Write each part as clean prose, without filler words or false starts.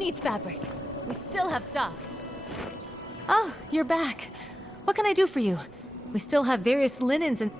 needs fabric? We still have stock. Oh, you're back. What can I do for you? We still have various linens and...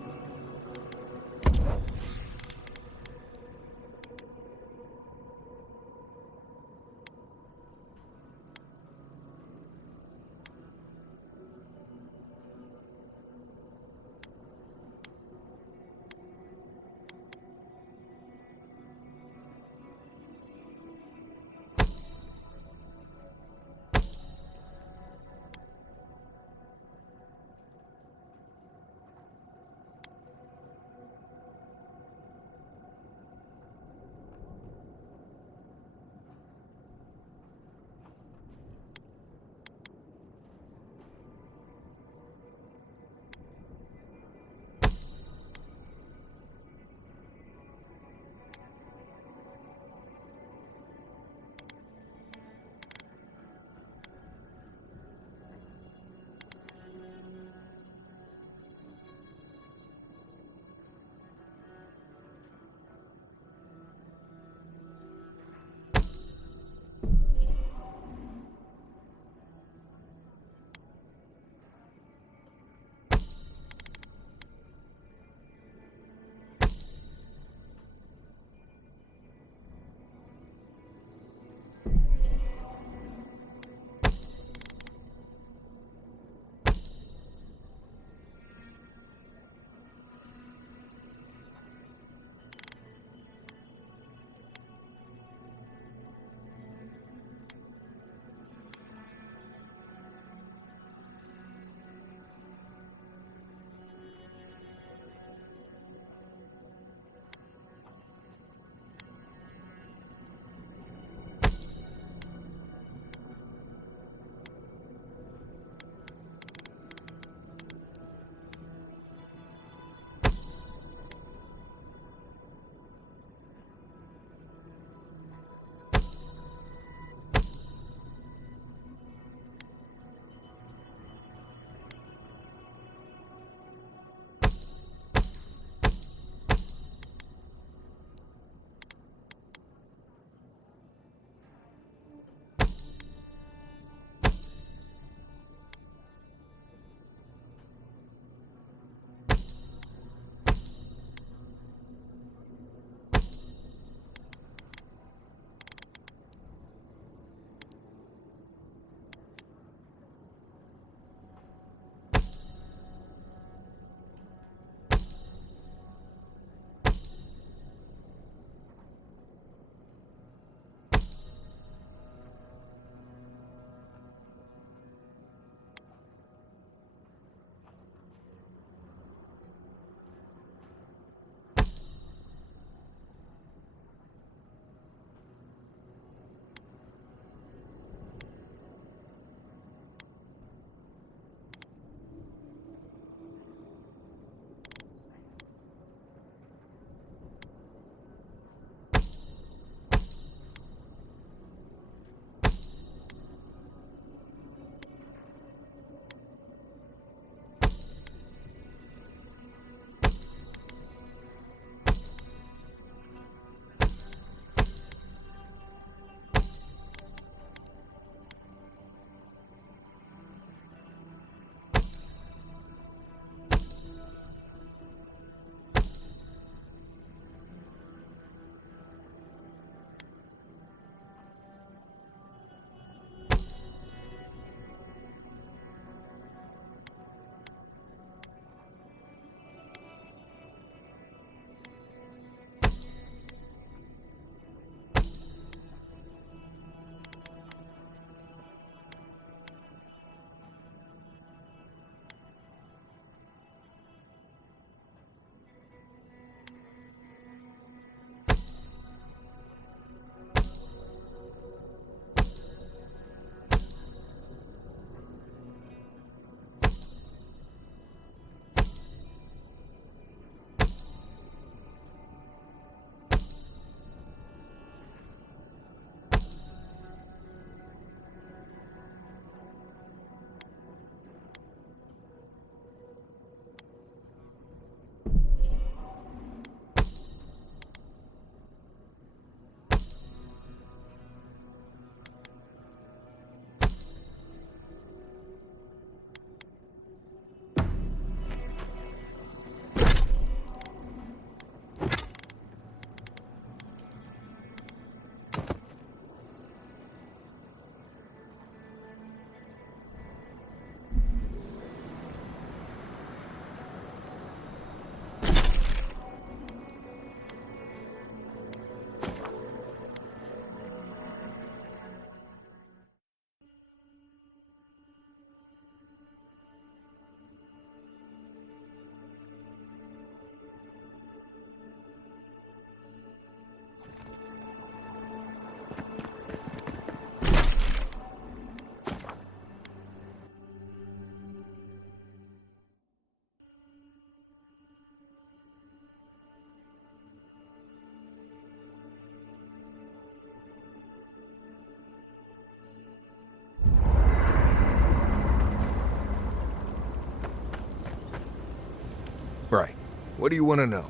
Right. What do you want to know?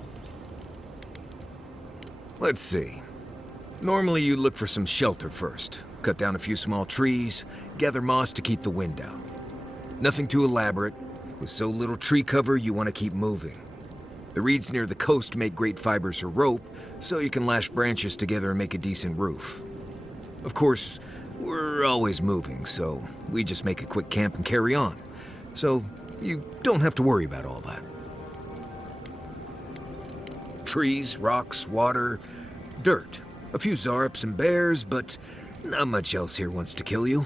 Let's see. Normally you look for some shelter first. Cut down a few small trees, gather moss to keep the wind out. Nothing too elaborate. With so little tree cover, you want to keep moving. The reeds near the coast make great fibers for rope, so you can lash branches together and make a decent roof. Of course, we're always moving, so we just make a quick camp and carry on. So you don't have to worry about all that. Trees, rocks, water, dirt. A few zarps and bears, but not much else here wants to kill you.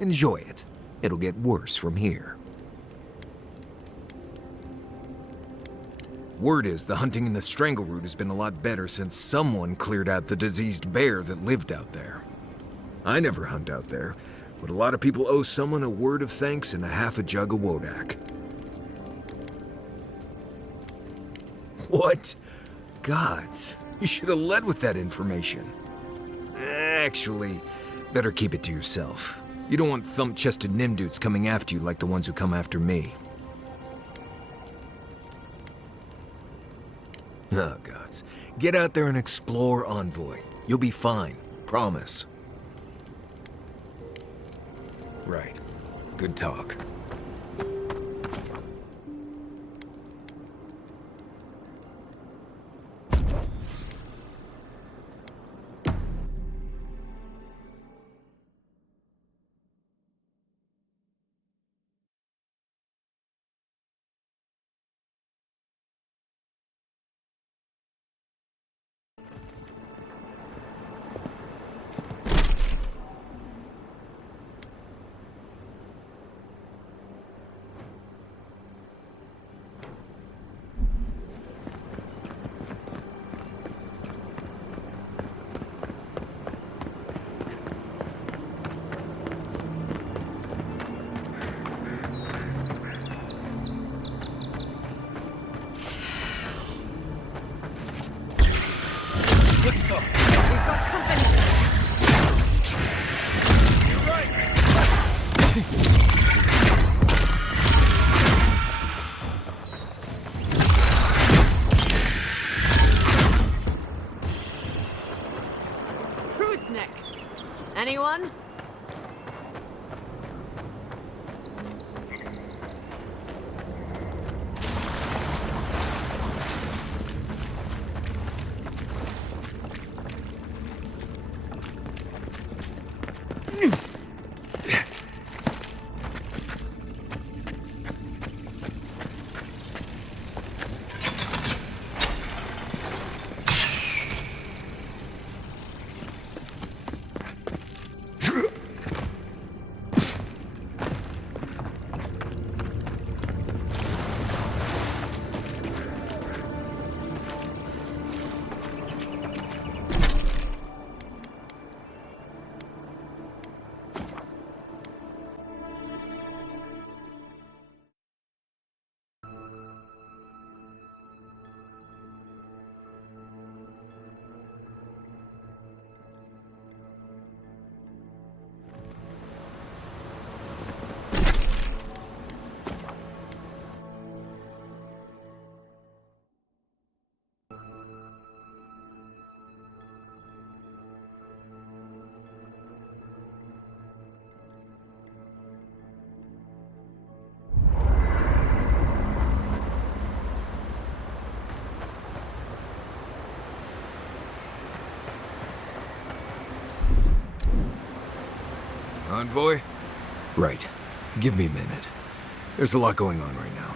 Enjoy it. It'll get worse from here. Word is the hunting in the Strangleroot has been a lot better since someone cleared out the diseased bear that lived out there. I never hunt out there, but a lot of people owe someone a word of thanks and a half a jug of Wodak. What? Gods, you should have led with that information. Actually, better keep it to yourself. You don't want thump-chested Nimdudes coming after you like the ones who come after me. Oh, gods. Get out there and explore, Envoy. You'll be fine. Promise. Right. Good talk. Let's go. We've got company. You're right. Who's next? Anyone? Envoy? Right. Give me a minute. There's a lot going on right now.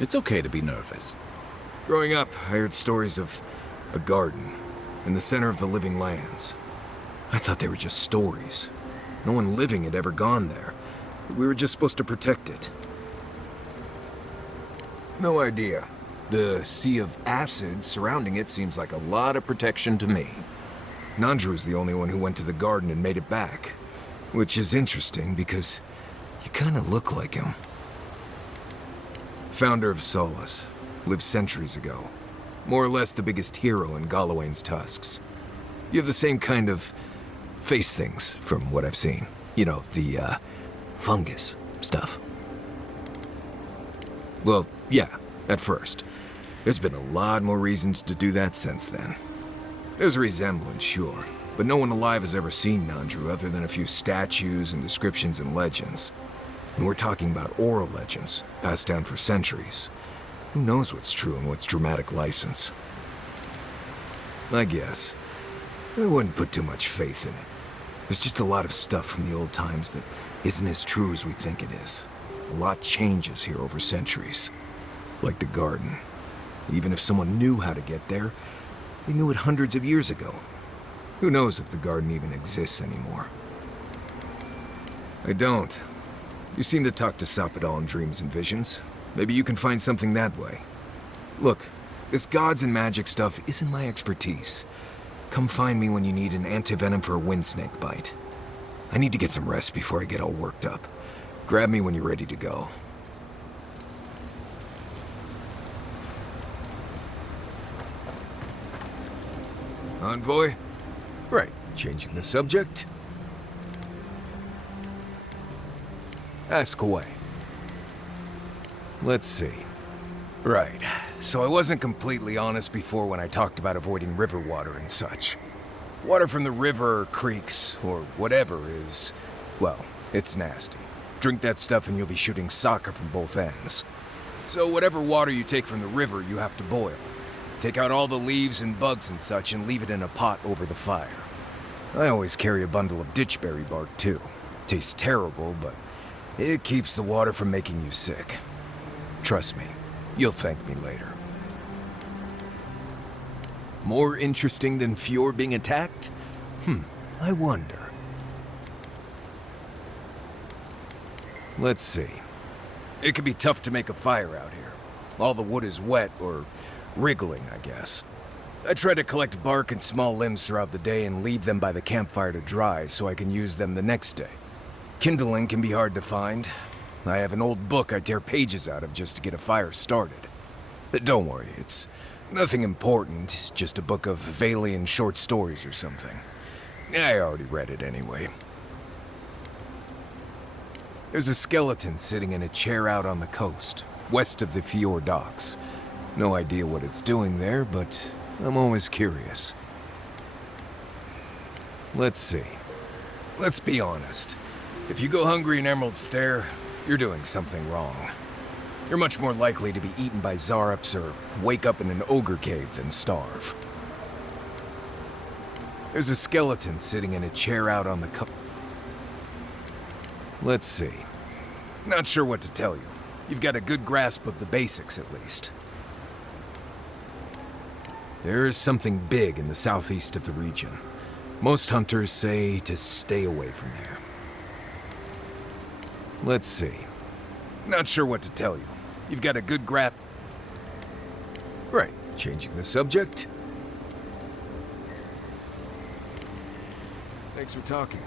It's okay to be nervous. Growing up, I heard stories of a garden in the center of the living lands. I thought they were just stories. No one living had ever gone there. We were just supposed to protect it. No idea. The sea of acid surrounding it seems like a lot of protection to me. Nandru's the only one who went to the garden and made it back. Which is interesting because you kind of look like him. Founder of Solace. Lived centuries ago. More or less the biggest hero in Galawain's tusks. You have the same kind of face things from what I've seen. You know, the fungus. stuff. Well, yeah, at first. There's been a lot more reasons to do that since then. There's a resemblance, sure, but no one alive has ever seen Nandru other than a few statues and descriptions and legends. And we're talking about oral legends, passed down for centuries. Who knows what's true and what's dramatic license? I guess. I wouldn't put too much faith in it. There's just a lot of stuff from the old times that isn't as true as we think it is. A lot changes here over centuries. Like the garden. Even if someone knew how to get there, they knew it hundreds of years ago. Who knows if the garden even exists anymore? I don't. You seem to talk to Sappadal in dreams and visions. Maybe you can find something that way. Look, this gods and magic stuff isn't my expertise. Come find me when you need an antivenom for a windsnake bite. I need to get some rest before I get all worked up. Grab me when you're ready to go. Envoy? Right, changing the subject. Ask away. Let's see. Right, so I wasn't completely honest before when I talked about avoiding river water and such. Water from the river or creeks, or whatever is, well, it's nasty. Drink that stuff and you'll be shooting soccer from both ends. So whatever water you take from the river, you have to boil. Take out all the leaves and bugs and such and leave it in a pot over the fire. I always carry a bundle of ditchberry bark too. Tastes terrible, but it keeps the water from making you sick. Trust me, you'll thank me later. More interesting than Fjord being attacked? I wonder. Let's see. It can be tough to make a fire out here. All the wood is wet, or wriggling, I guess. I try to collect bark and small limbs throughout the day and leave them by the campfire to dry so I can use them the next day. Kindling can be hard to find. I have an old book I tear pages out of just to get a fire started. But don't worry, it's nothing important, just a book of Valian short stories or something. I already read it anyway. There's a skeleton sitting in a chair out on the coast, west of the Fjord docks. No idea what it's doing there, but I'm always curious. Let's see. Let's be honest. If you go hungry in Emerald Stair, you're doing something wrong. You're much more likely to be eaten by Zarups or wake up in an ogre cave than starve. There's a skeleton sitting in a chair out on the coast. Let's see. Not sure what to tell you. You've got a good grasp of the basics, at least. There is something big in the southeast of the region. Most hunters say to stay away from there. Let's see. Not sure what to tell you. You've got a good grasp. Right, changing the subject. Thanks for talking.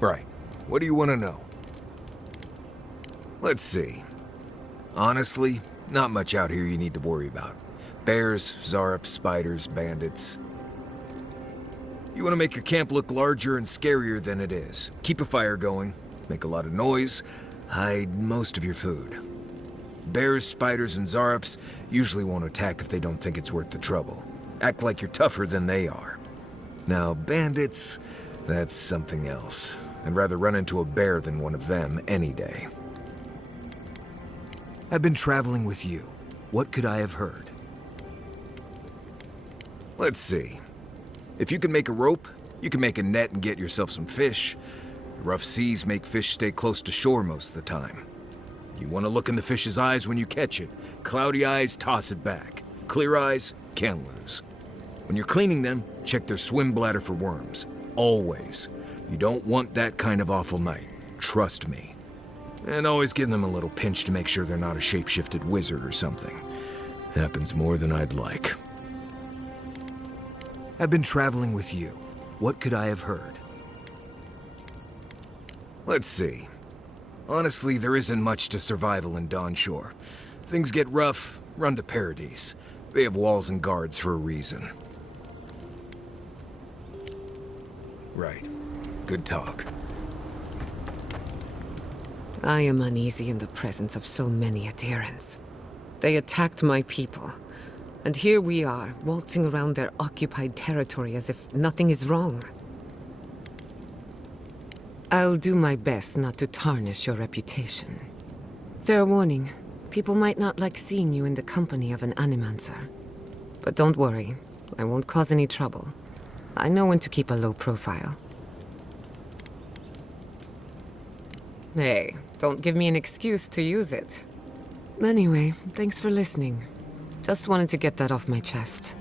Right. What do you want to know? Let's see. Honestly, not much out here you need to worry about. Bears, Zarups, spiders, bandits. You want to make your camp look larger and scarier than it is. Keep a fire going, make a lot of noise, hide most of your food. Bears, spiders, and zarops usually won't attack if they don't think it's worth the trouble. Act like you're tougher than they are. Now, bandits, that's something else. I'd rather run into a bear than one of them any day. I've been traveling with you. What could I have heard? Let's see. If you can make a rope, you can make a net and get yourself some fish. The rough seas make fish stay close to shore most of the time. You want to look in the fish's eyes when you catch it. Cloudy eyes, toss it back. Clear eyes, can't lose. When you're cleaning them, check their swim bladder for worms. Always. You don't want that kind of awful night. Trust me. And always give them a little pinch to make sure they're not a shape-shifted wizard or something. Happens more than I'd like. I've been traveling with you. What could I have heard? Let's see. Honestly, there isn't much to survival in Dawnshore. Things get rough, run to Paradise. They have walls and guards for a reason. Right. Good talk. I am uneasy in the presence of so many adherents. They attacked my people, and here we are, waltzing around their occupied territory as if nothing is wrong. I'll do my best not to tarnish your reputation. Fair warning, people might not like seeing you in the company of an animancer. But don't worry, I won't cause any trouble. I know when to keep a low profile. Hey, don't give me an excuse to use it. Anyway, thanks for listening. Just wanted to get that off my chest.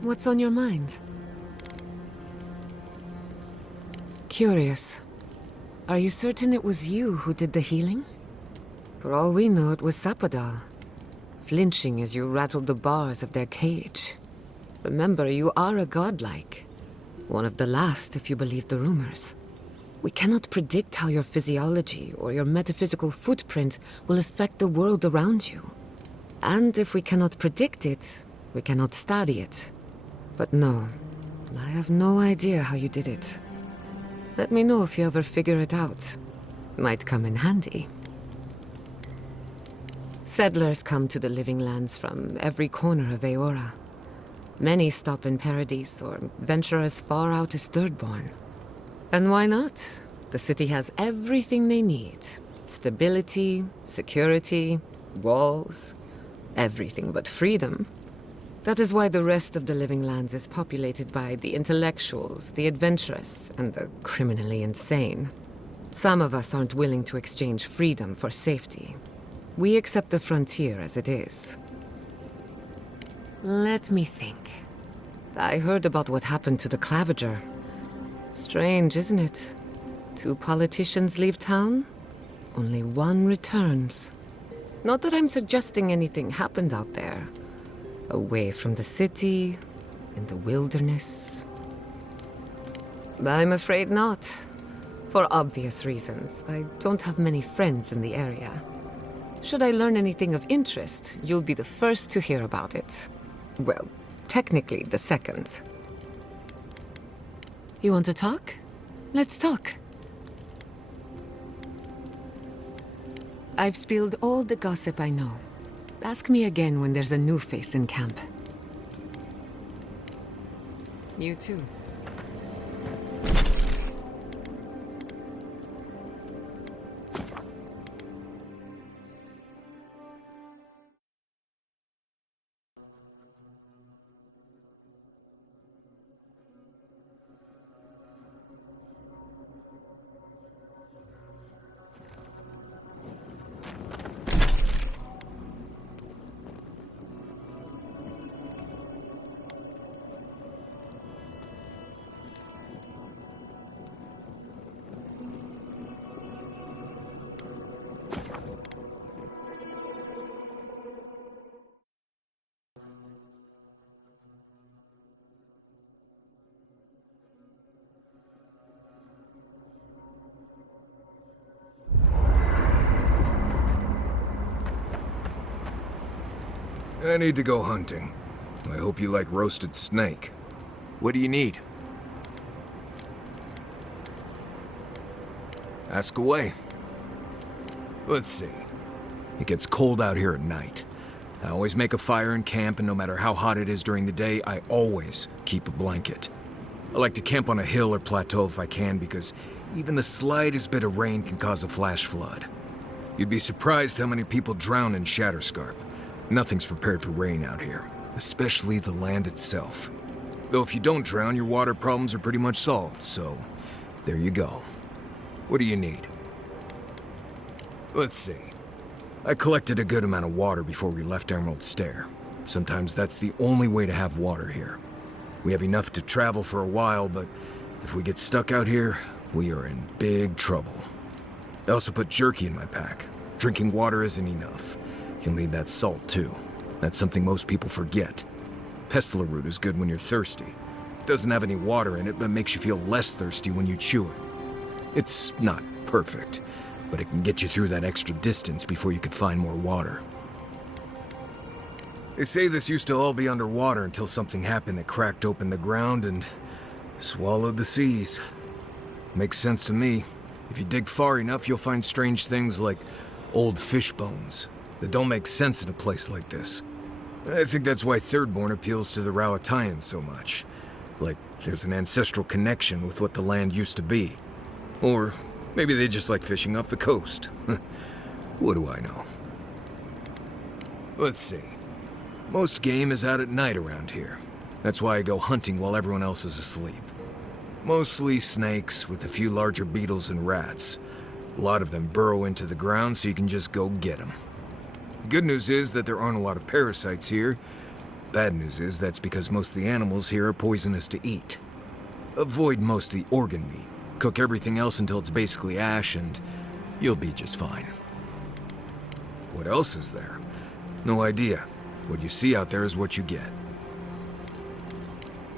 What's on your mind? Curious. Are you certain it was you who did the healing? For all we know, it was Sapadal, flinching as you rattled the bars of their cage. Remember, you are a godlike. One of the last, if you believe the rumors. We cannot predict how your physiology or your metaphysical footprint will affect the world around you. And if we cannot predict it, we cannot study it. But no, I have no idea how you did it. Let me know if you ever figure it out. Might come in handy. Settlers come to the Living Lands from every corner of Eora. Many stop in Paradise or venture as far out as Thirdborn. And why not? The city has everything they need. Stability, security, walls, everything but freedom. That is why the rest of the Living Lands is populated by the intellectuals, the adventurous, and the criminally insane. Some of us aren't willing to exchange freedom for safety. We accept the frontier as it is. Let me think. I heard about what happened to the Clavager. Strange, isn't it? 2 politicians leave town, only 1 returns. Not that I'm suggesting anything happened out there. Away from the city, in the wilderness. I'm afraid not. For obvious reasons, I don't have many friends in the area. Should I learn anything of interest, you'll be the first to hear about it. Well, technically the second. You want to talk? Let's talk. I've spilled all the gossip I know. Ask me again when there's a new face in camp. You too. I need to go hunting. I hope you like roasted snake. What do you need? Ask away. Let's see. It gets cold out here at night. I always make a fire in camp, and no matter how hot it is during the day, I always keep a blanket. I like to camp on a hill or plateau if I can, because even the slightest bit of rain can cause a flash flood. You'd be surprised how many people drown in Shatterscarp. Nothing's prepared for rain out here, especially the land itself. Though if you don't drown, your water problems are pretty much solved, so there you go. What do you need? Let's see. I collected a good amount of water before we left Emerald Stair. Sometimes that's the only way to have water here. We have enough to travel for a while, but if we get stuck out here, we are in big trouble. I also put jerky in my pack. Drinking water isn't enough. You'll need that salt too. That's something most people forget. Pestler root is good when you're thirsty. It doesn't have any water in it, but makes you feel less thirsty when you chew it. It's not perfect, but it can get you through that extra distance before you can find more water. They say this used to all be underwater until something happened that cracked open the ground and swallowed the seas. Makes sense to me. If you dig far enough, you'll find strange things like old fish bones that don't make sense in a place like this. I think that's why Thirdborn appeals to the Rowatayans so much. Like, there's an ancestral connection with what the land used to be. Or maybe they just like fishing off the coast. What do I know? Let's see. Most game is out at night around here. That's why I go hunting while everyone else is asleep. Mostly snakes, with a few larger beetles and rats. A lot of them burrow into the ground, so you can just go get them. The good news is that there aren't a lot of parasites here. Bad news is that's because most of the animals here are poisonous to eat. Avoid most of the organ meat. Cook everything else until it's basically ash, and you'll be just fine. What else is there? No idea. What you see out there is what you get.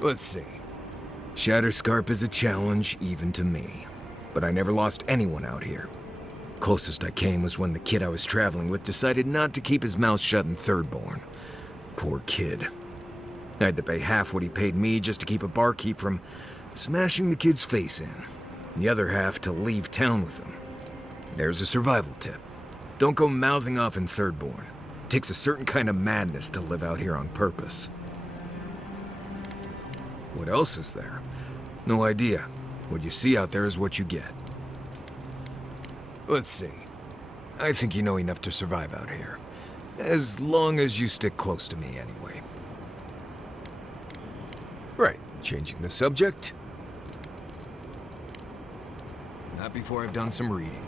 Let's see. Shatterscarp is a challenge even to me. But I never lost anyone out here. Closest I came was when the kid I was traveling with decided not to keep his mouth shut in Thirdborn. Poor kid. I had to pay half what he paid me just to keep a barkeep from smashing the kid's face in. The other half to leave town with him. There's a survival tip. Don't go mouthing off in Thirdborn. It takes a certain kind of madness to live out here on purpose. What else is there? No idea. What you see out there is what you get. Let's see. I think you know enough to survive out here. As long as you stick close to me, anyway. Right, changing the subject. Not before I've done some reading.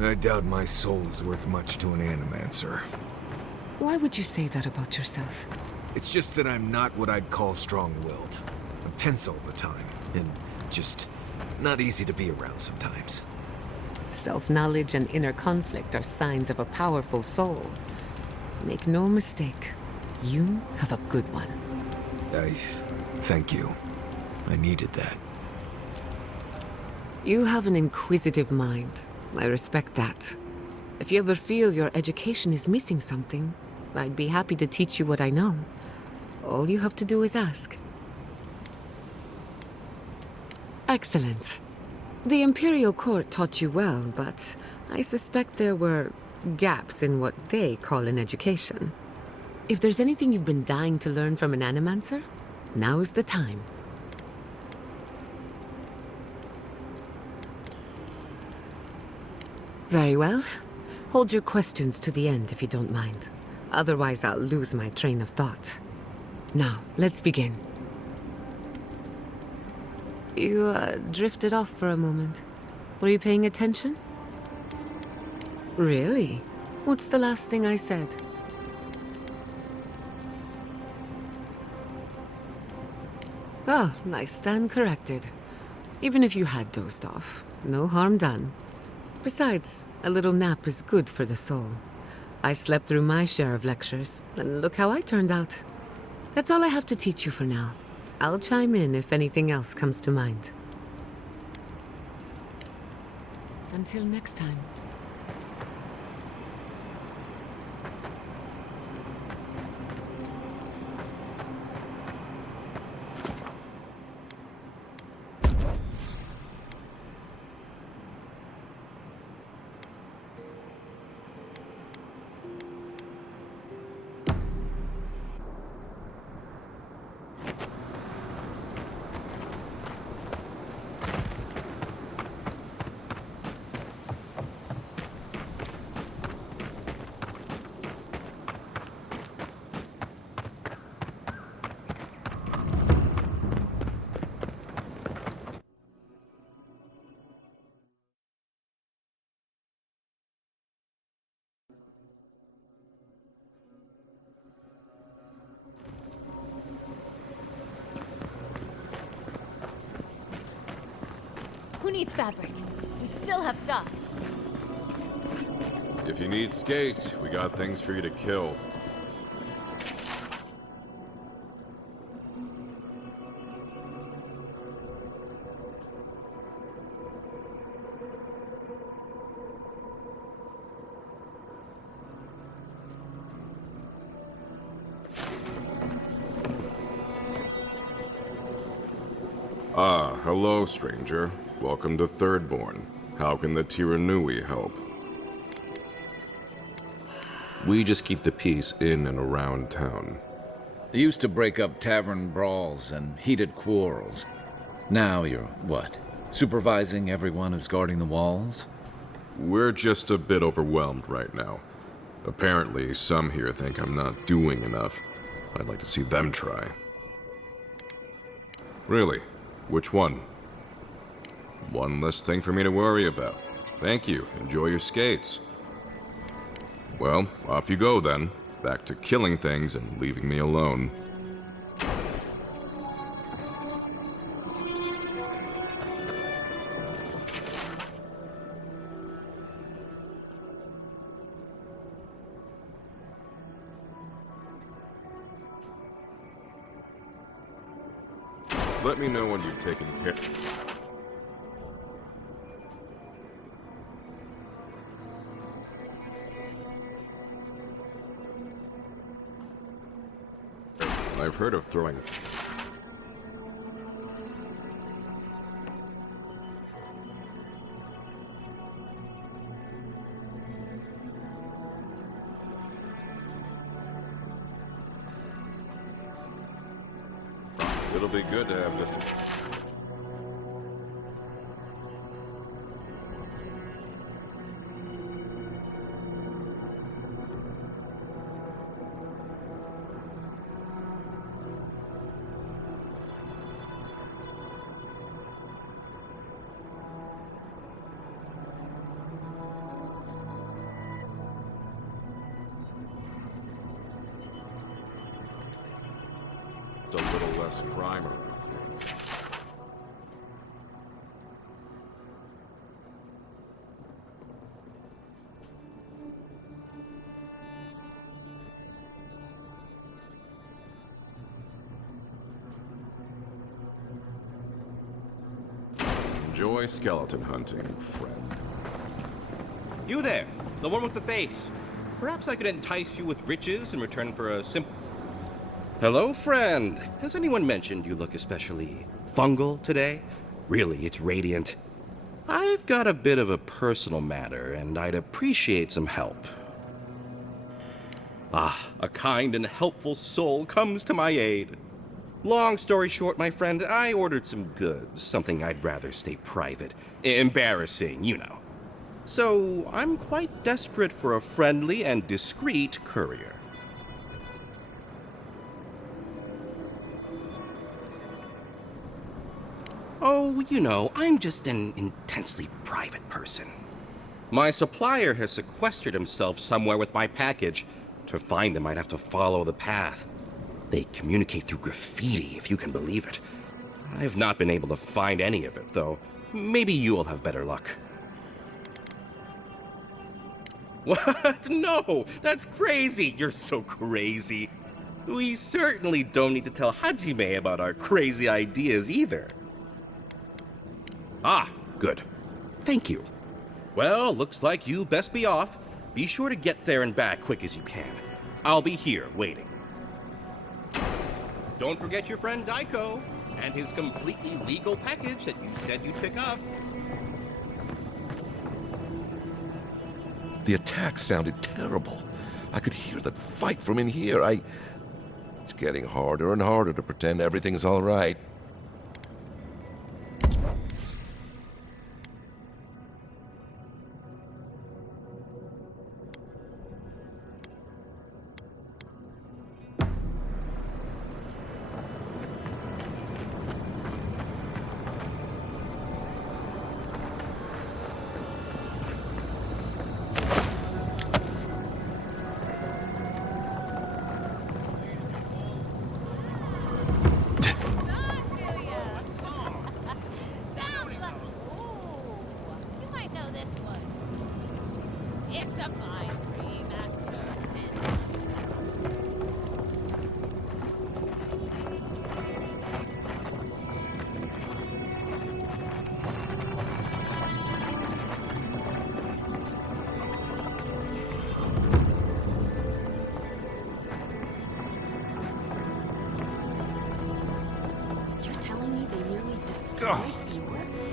I doubt my soul is worth much to an animancer. Why would you say that about yourself? It's just that I'm not what I'd call strong-willed. I'm tense all the time, and just not easy to be around sometimes. Self-knowledge and inner conflict are signs of a powerful soul. Make no mistake, you have a good one. Thank you. I needed that. You have an inquisitive mind. I respect that. If you ever feel your education is missing something, I'd be happy to teach you what I know. All you have to do is ask. Excellent. The Imperial Court taught you well, but I suspect there were gaps in what they call an education. If there's anything you've been dying to learn from an animancer, now's the time. Very well. Hold your questions to the end if you don't mind. Otherwise, I'll lose my train of thought. Now, let's begin. You, drifted off for a moment. Were you paying attention? Really? What's the last thing I said? Oh, I stand corrected. Even if you had dozed off, no harm done. Besides, a little nap is good for the soul. I slept through my share of lectures, and look how I turned out. That's all I have to teach you for now. I'll chime in if anything else comes to mind. Until next time. Who needs fabric? We still have stock. If you need skates, we got things for you to kill. Ah, hello, stranger. Welcome to Thirdborn. How can the Tiranui help? We just keep the peace in and around town. They used to break up tavern brawls and heated quarrels. Now you're, what, supervising everyone who's guarding the walls? We're just a bit overwhelmed right now. Apparently, some here think I'm not doing enough. I'd like to see them try. Really? Which one? One less thing for me to worry about. Thank you. Enjoy your skates. Well, off you go then. Back to killing things and leaving me alone. Let me know when you've taken care. I've heard of throwing. It'll be good to have just a... crime around here. Enjoy skeleton hunting, friend. You there, the one with the face. Perhaps I could entice you with riches in return for a simple... Hello, friend. Has anyone mentioned you look especially fungal today? Really, it's radiant. I've got a bit of a personal matter, and I'd appreciate some help. Ah, a kind and helpful soul comes to my aid. Long story short, my friend, I ordered some goods, something I'd rather stay private. Embarrassing, you know. So, I'm quite desperate for a friendly and discreet courier. Oh, you know, I'm just an intensely private person. My supplier has sequestered himself somewhere with my package. To find him, I'd have to follow the path. They communicate through graffiti, if you can believe it. I've not been able to find any of it, though. Maybe you'll have better luck. What? No! That's crazy! You're so crazy. We certainly don't need to tell Hajime about our crazy ideas either. Ah, good. Thank you. Well, looks like you best be off. Be sure to get there and back quick as you can. I'll be here waiting. Don't forget your friend Daiko and his completely legal package that you said you'd pick up. The attack sounded terrible. I could hear the fight from in here. It's getting harder and harder to pretend everything's all right.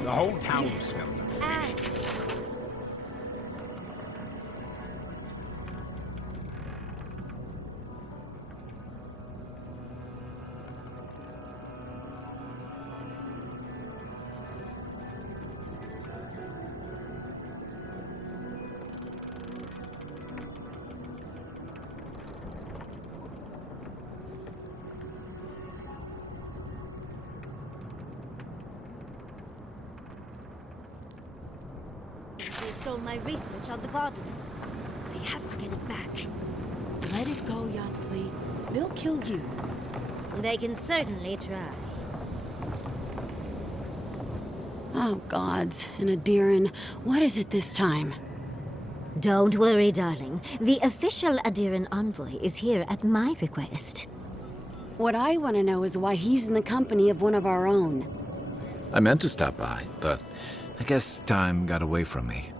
The whole town smells of fish. They stole my research on the goddess. I have to get it back. Let it go, Yatsley. They'll kill you. They can certainly try. Oh, gods. And Adiran, what is it this time? Don't worry, darling. The official Adiran envoy is here at my request. What I want to know is why he's in the company of one of our own. I meant to stop by, but I guess time got away from me.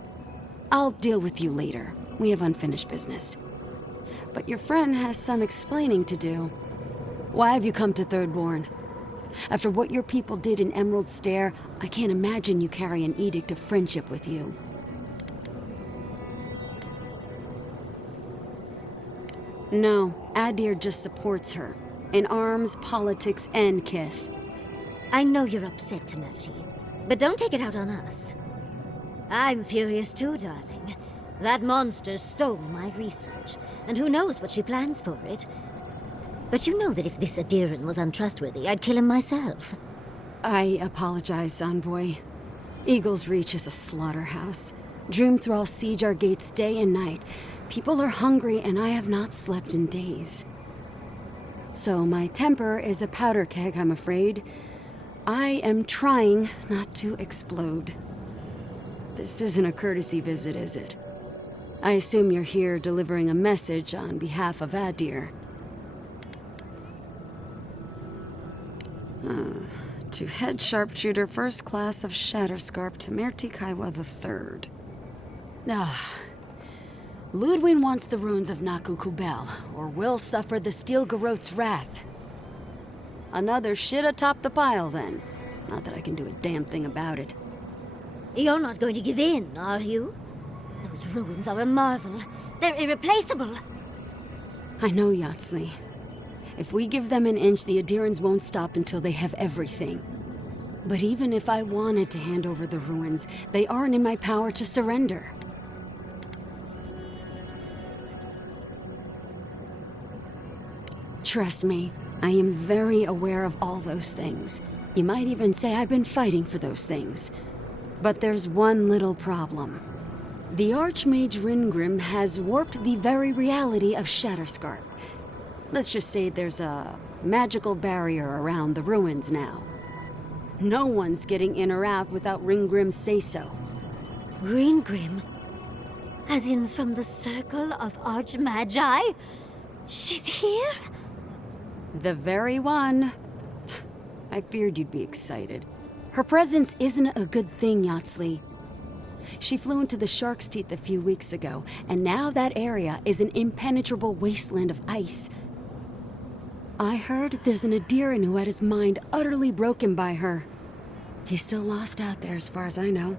I'll deal with you later. We have unfinished business. But your friend has some explaining to do. Why have you come to Thirdborn? After what your people did in Emerald Stair, I can't imagine you carry an edict of friendship with you. No, Adir just supports her. In arms, politics, and kith. I know you're upset, Tamerti, but don't take it out on us. I'm furious too, darling. That monster stole my research, and who knows what she plans for it. But you know that if this Adiran was untrustworthy, I'd kill him myself. I apologize, Envoy. Eagle's Reach is a slaughterhouse. Dreamthrall siege our gates day and night. People are hungry, and I have not slept in days. so my temper is a powder keg, I'm afraid. I am trying not to explode. This isn't a courtesy visit, is it? I assume you're here delivering a message on behalf of Adir. To Head Sharpshooter, First Class of Shatterscarp, Temerti Kaiwa III. Ludwig wants the ruins of Naku Kubel, or will suffer the Steel Garot's wrath. Another shit atop the pile, then. Not that I can do a damn thing about it. You're not going to give in, are you? Those ruins are a marvel. They're irreplaceable. I know, Yatsley. If we give them an inch, the Adirans won't stop until they have everything. But even if I wanted to hand over the ruins, they aren't in my power to surrender. Trust me, I am very aware of all those things. You might even say I've been fighting for those things. But there's one little problem. The Archmage Ringrim has warped the very reality of Shatterscarp. Let's just say there's a magical barrier around the ruins now. No one's getting in or out without Ringgrim's say-so. Ringgrim? As in from the Circle of Archmagi? She's here? The very one. I feared you'd be excited. Her presence isn't a good thing, Yatsley. She flew into the Shark's Teeth a few weeks ago, and now that area is an impenetrable wasteland of ice. I heard there's an Adiran who had his mind utterly broken by her. He's still lost out there as far as I know.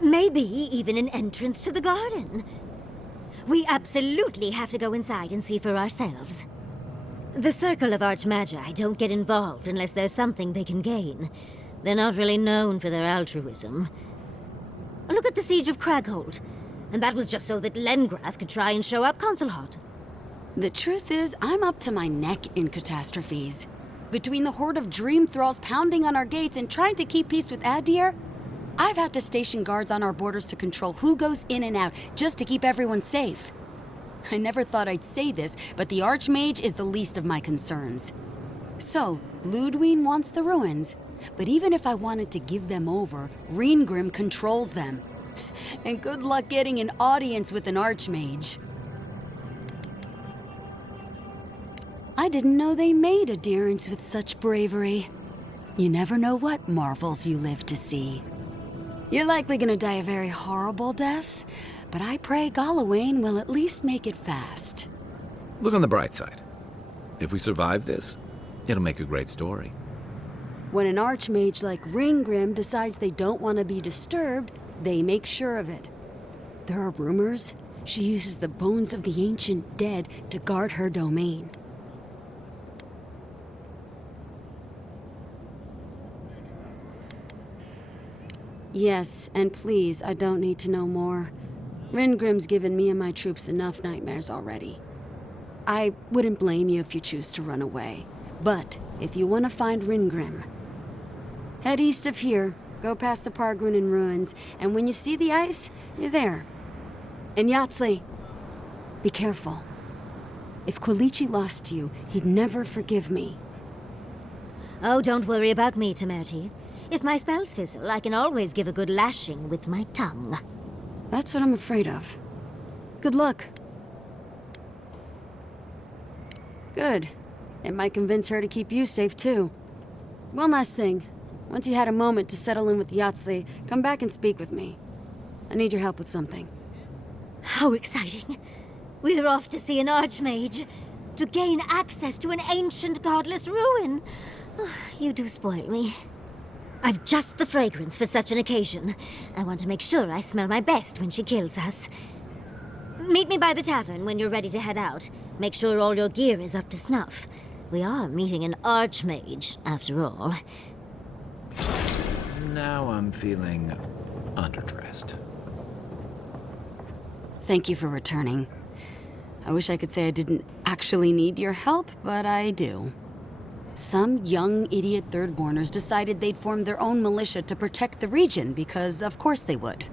Maybe even an entrance to the garden. We absolutely have to go inside and see for ourselves. The Circle of Archmagi don't get involved unless there's something they can gain. They're not really known for their altruism. Look at the Siege of Craghold. And that was just so that Lengrath could try and show up Consulhot. The truth is, I'm up to my neck in catastrophes. Between the horde of dream thralls pounding on our gates and trying to keep peace with Adir, I've had to station guards on our borders to control who goes in and out, just to keep everyone safe. I never thought I'd say this, but the Archmage is the least of my concerns. So, Ludwig wants the ruins, but even if I wanted to give them over, Ringrim controls them. And good luck getting an audience with an Archmage. I didn't know they made Adirans with such bravery. You never know what marvels you live to see. You're likely gonna die a very horrible death, but I pray Galawain will at least make it fast. Look on the bright side. If we survive this, it'll make a great story. When an Archmage like Ringgrim decides they don't want to be disturbed, they make sure of it. There are rumors she uses the bones of the ancient dead to guard her domain. Yes, and please, I don't need to know more. Ringrim's given me and my troops enough nightmares already. I wouldn't blame you if you choose to run away. But if you want to find Ringgrim, head east of here, go past the Pargrunin ruins, and when you see the ice, you're there. And Yatsley, be careful. If Quilichi lost you, he'd never forgive me. Oh, don't worry about me, Temerti. If my spells fizzle, I can always give a good lashing with my tongue. That's what I'm afraid of. Good luck. Good. It might convince her to keep you safe, too. One last thing. Once you had a moment to settle in with Yatsley, come back and speak with me. I need your help with something. How exciting. We're off to see an Archmage. To gain access to an ancient godless ruin. You do spoil me. I've just the fragrance for such an occasion. I want to make sure I smell my best when she kills us. Meet me by the tavern when you're ready to head out. Make sure all your gear is up to snuff. We are meeting an Archmage, after all. Now I'm feeling underdressed. Thank you for returning. I wish I could say I didn't actually need your help, but I do. Some young idiot Thirdborners decided they'd form their own militia to protect the region because of course they would.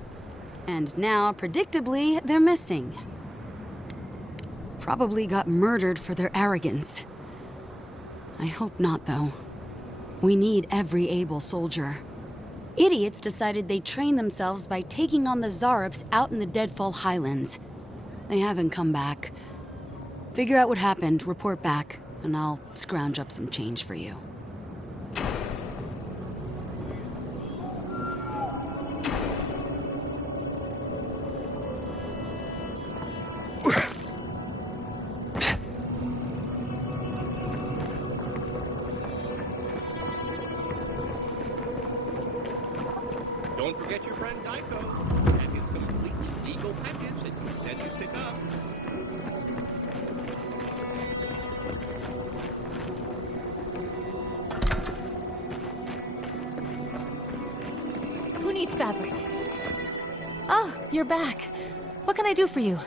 And now, predictably, they're missing. Probably got murdered for their arrogance. I hope not, though. We need every able soldier. Idiots decided they'd train themselves by taking on the Zarops out in the Deadfall Highlands. They haven't come back. Figure out what happened, report back, and I'll scrounge up some change for you. Don't forget your friend Dyko and his completely legal package that you said you'd pick up. Who needs fabric? Oh, you're back. What can I do for you?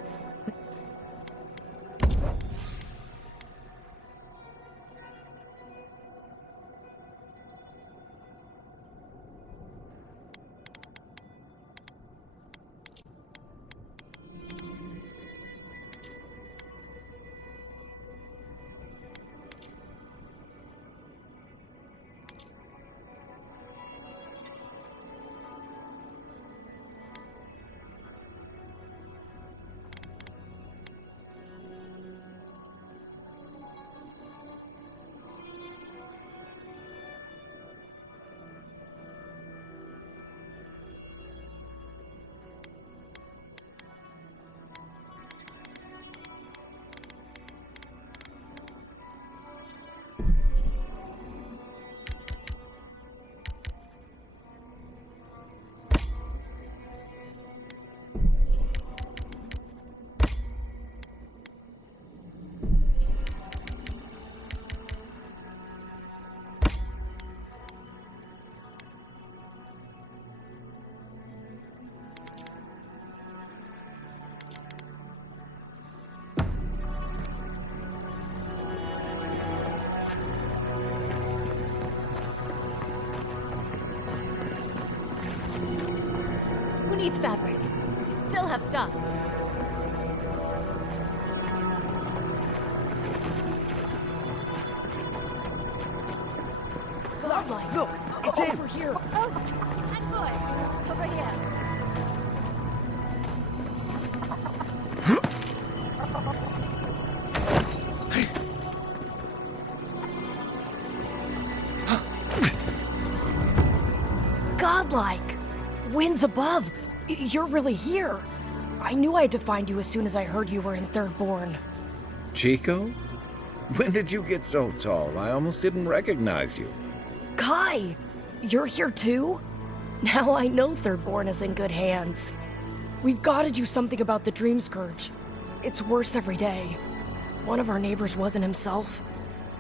Who needs fabric? We still have stock. Look, it's him! Over here. Oh, I'm good. Over here. Godlike! Winds above! You're really here! I knew I had to find you as soon as I heard you were in Thirdborn. Chico? When did you get so tall? I almost didn't recognize you. Kai! You're here too? Now I know Thirdborn is in good hands. We've got to do something about the Dream Scourge. It's worse every day. One of our neighbors wasn't himself,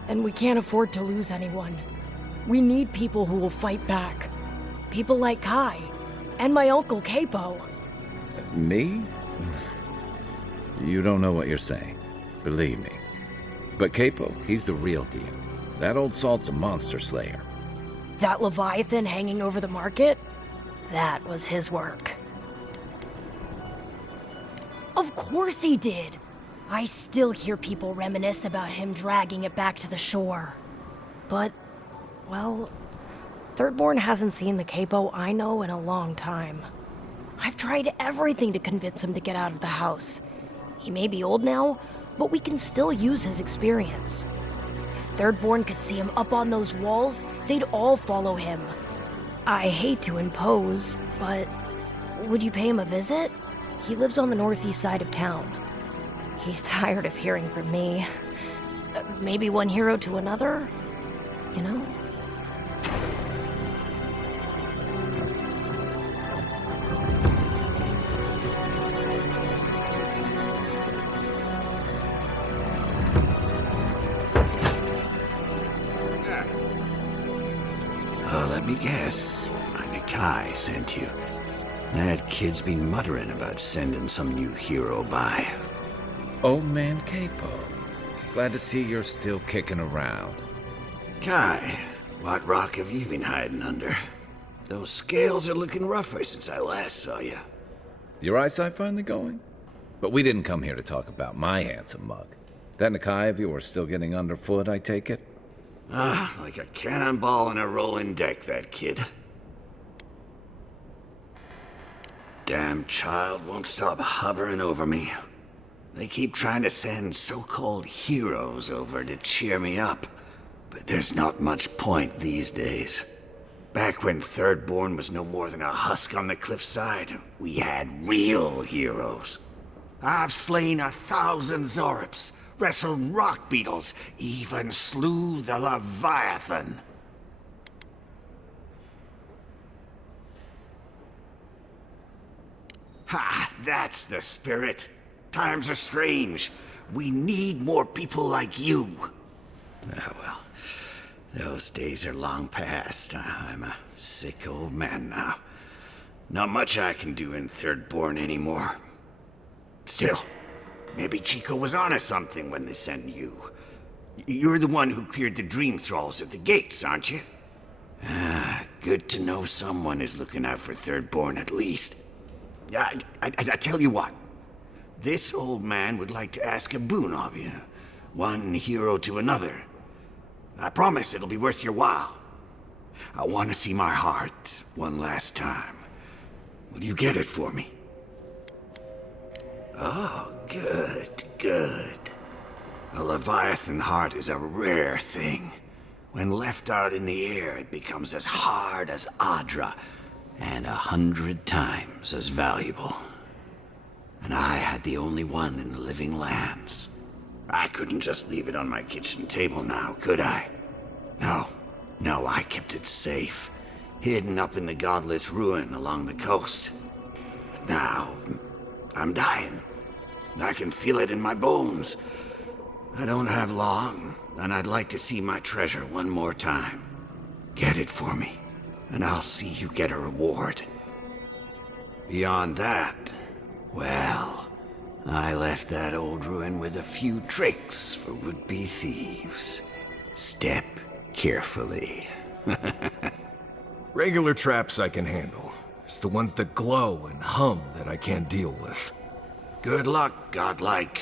and we can't afford to lose anyone. We need people who will fight back. People like Kai, and my uncle Capo. Me? You don't know what you're saying. Believe me. But Capo, he's the real deal. That old salt's a monster slayer. That Leviathan hanging over the market? That was his work. Of course he did! I still hear people reminisce about him dragging it back to the shore. But, well, Thirdborn hasn't seen the Capo I know in a long time. I've tried everything to convince him to get out of the house. He may be old now, but we can still use his experience. If Thirdborn could see him up on those walls, they'd all follow him. I hate to impose, but would you pay him a visit? He lives on the northeast side of town. He's tired of hearing from me. Maybe one hero to another, you know? Let me guess. Kai sent you. That kid's been muttering about sending some new hero by. Old man Capo. Glad to see you're still kicking around. Kai, what rock have you been hiding under? Those scales are looking rougher since I last saw you. Your eyesight finally going? But we didn't come here to talk about my handsome mug. That Nakai of yours still getting underfoot, I take it? Ah, like a cannonball in a rolling deck, that kid. Damn child won't stop hovering over me. They keep trying to send so-called heroes over to cheer me up, but there's not much point these days. Back when Thirdborn was no more than a husk on the cliffside, we had real heroes. I've slain 1,000 Zorops, wrestled rock beetles, even slew the Leviathan. Ha! That's the spirit. Times are strange. We need more people like you. Ah, well, those days are long past. I'm a sick old man now. Not much I can do in Thirdborn anymore. Still, maybe Chico was onto something when they sent you. You're the one who cleared the dream thralls at the gates, aren't you? Ah, good to know someone is looking out for Thirdborn at least. I tell you what. This old man would like to ask a boon of you. One hero to another. I promise it'll be worth your while. I want to see my heart one last time. Will you get it for me? Oh, good, good. A Leviathan heart is a rare thing. When left out in the air, it becomes as hard as Adra, and 100 times as valuable. And I had the only one in the living lands. I couldn't just leave it on my kitchen table now, could I? No, I kept it safe, hidden up in the godless ruin along the coast. But now, I'm dying. I can feel it in my bones. I don't have long, and I'd like to see my treasure one more time. Get it for me, and I'll see you get a reward. Beyond that, well, I left that old ruin with a few tricks for would-be thieves. Step carefully. Regular traps I can handle. It's the ones that glow and hum that I can't deal with. Good luck, godlike.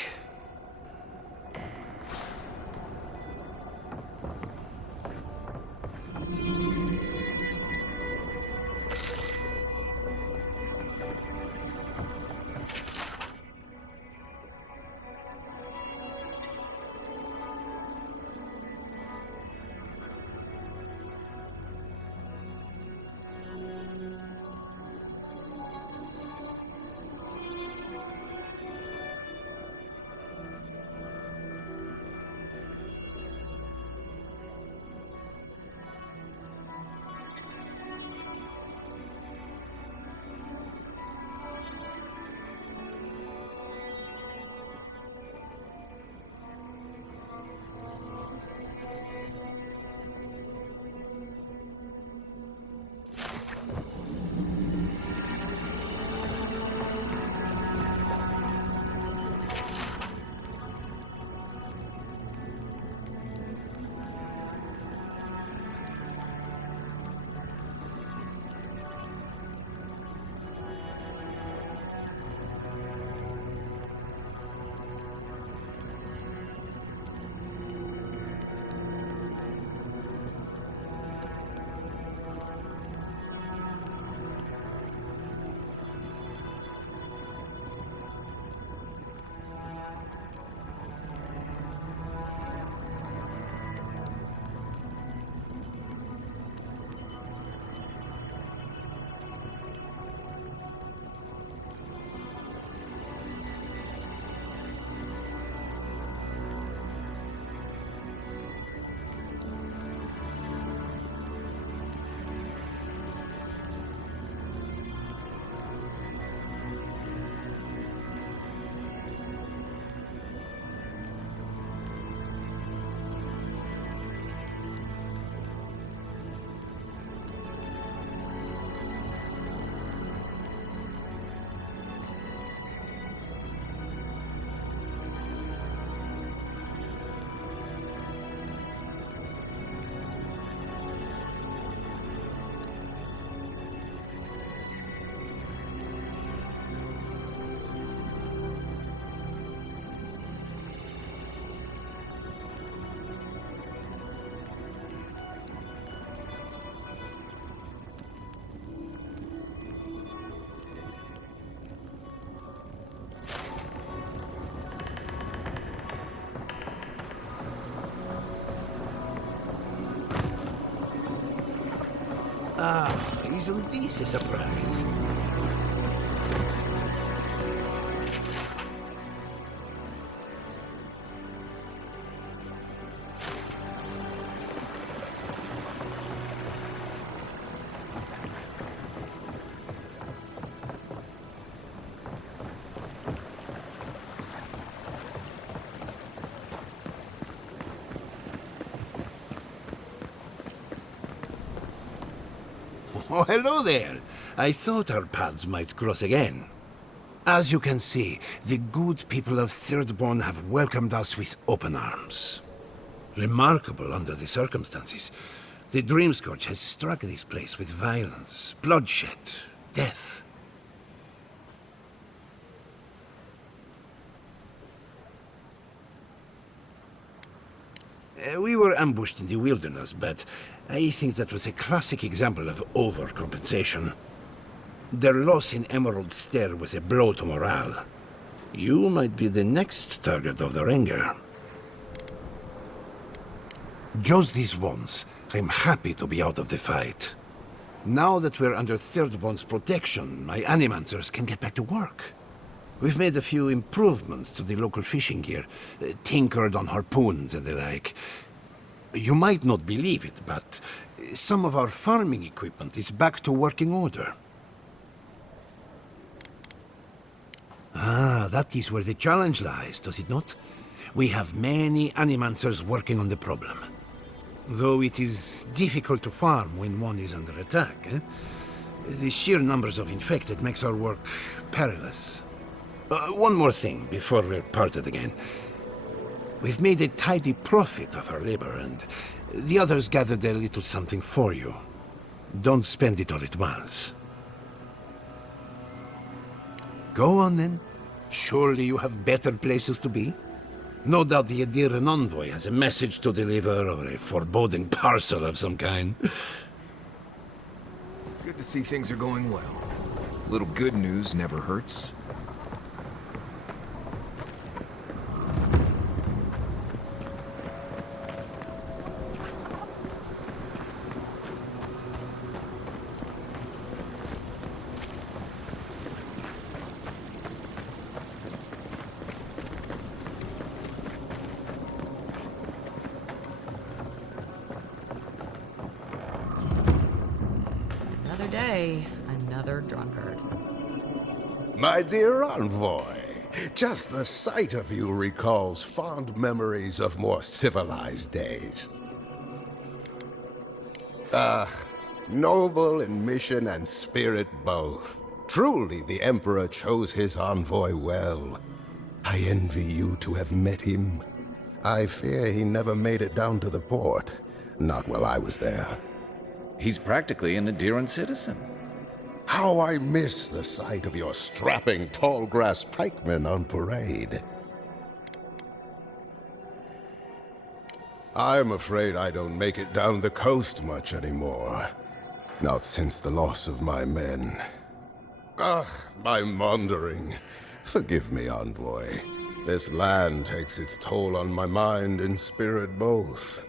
Isn't this a surprise? Oh, hello there. I thought our paths might cross again. As you can see, the good people of Thirdborn have welcomed us with open arms. Remarkable under the circumstances. The Dreamscourge has struck this place with violence, bloodshed, death. We were ambushed in the wilderness, but I think that was a classic example of overcompensation. Their loss in Emerald Stair was a blow to morale. You might be the next target of their anger. Just this once, I'm happy to be out of the fight. Now that we're under Thirdborn's protection, my animancers can get back to work. We've made a few improvements to the local fishing gear, tinkered on harpoons and the like. You might not believe it, but some of our farming equipment is back to working order. Ah, that is where the challenge lies, does it not? We have many animancers working on the problem. Though it is difficult to farm when one is under attack, the sheer numbers of infected makes our work perilous. One more thing before we're parted again. We've made a tidy profit of our labor, and the others gathered a little something for you. Don't spend it all at once. Go on, then. Surely you have better places to be? No doubt the Adiran envoy has a message to deliver, or a foreboding parcel of some kind. Good to see things are going well. Little good news never hurts. Another drunkard. My dear envoy, just the sight of you recalls fond memories of more civilized days. Noble in mission and spirit both. Truly the Emperor chose his envoy well. I envy you to have met him. I fear he never made it down to the port. Not while I was there. He's practically an Adiran citizen. How I miss the sight of your strapping tall grass pikemen on parade. I'm afraid I don't make it down the coast much anymore. Not since the loss of my men. My wandering. Forgive me, envoy. This land takes its toll on my mind and spirit both.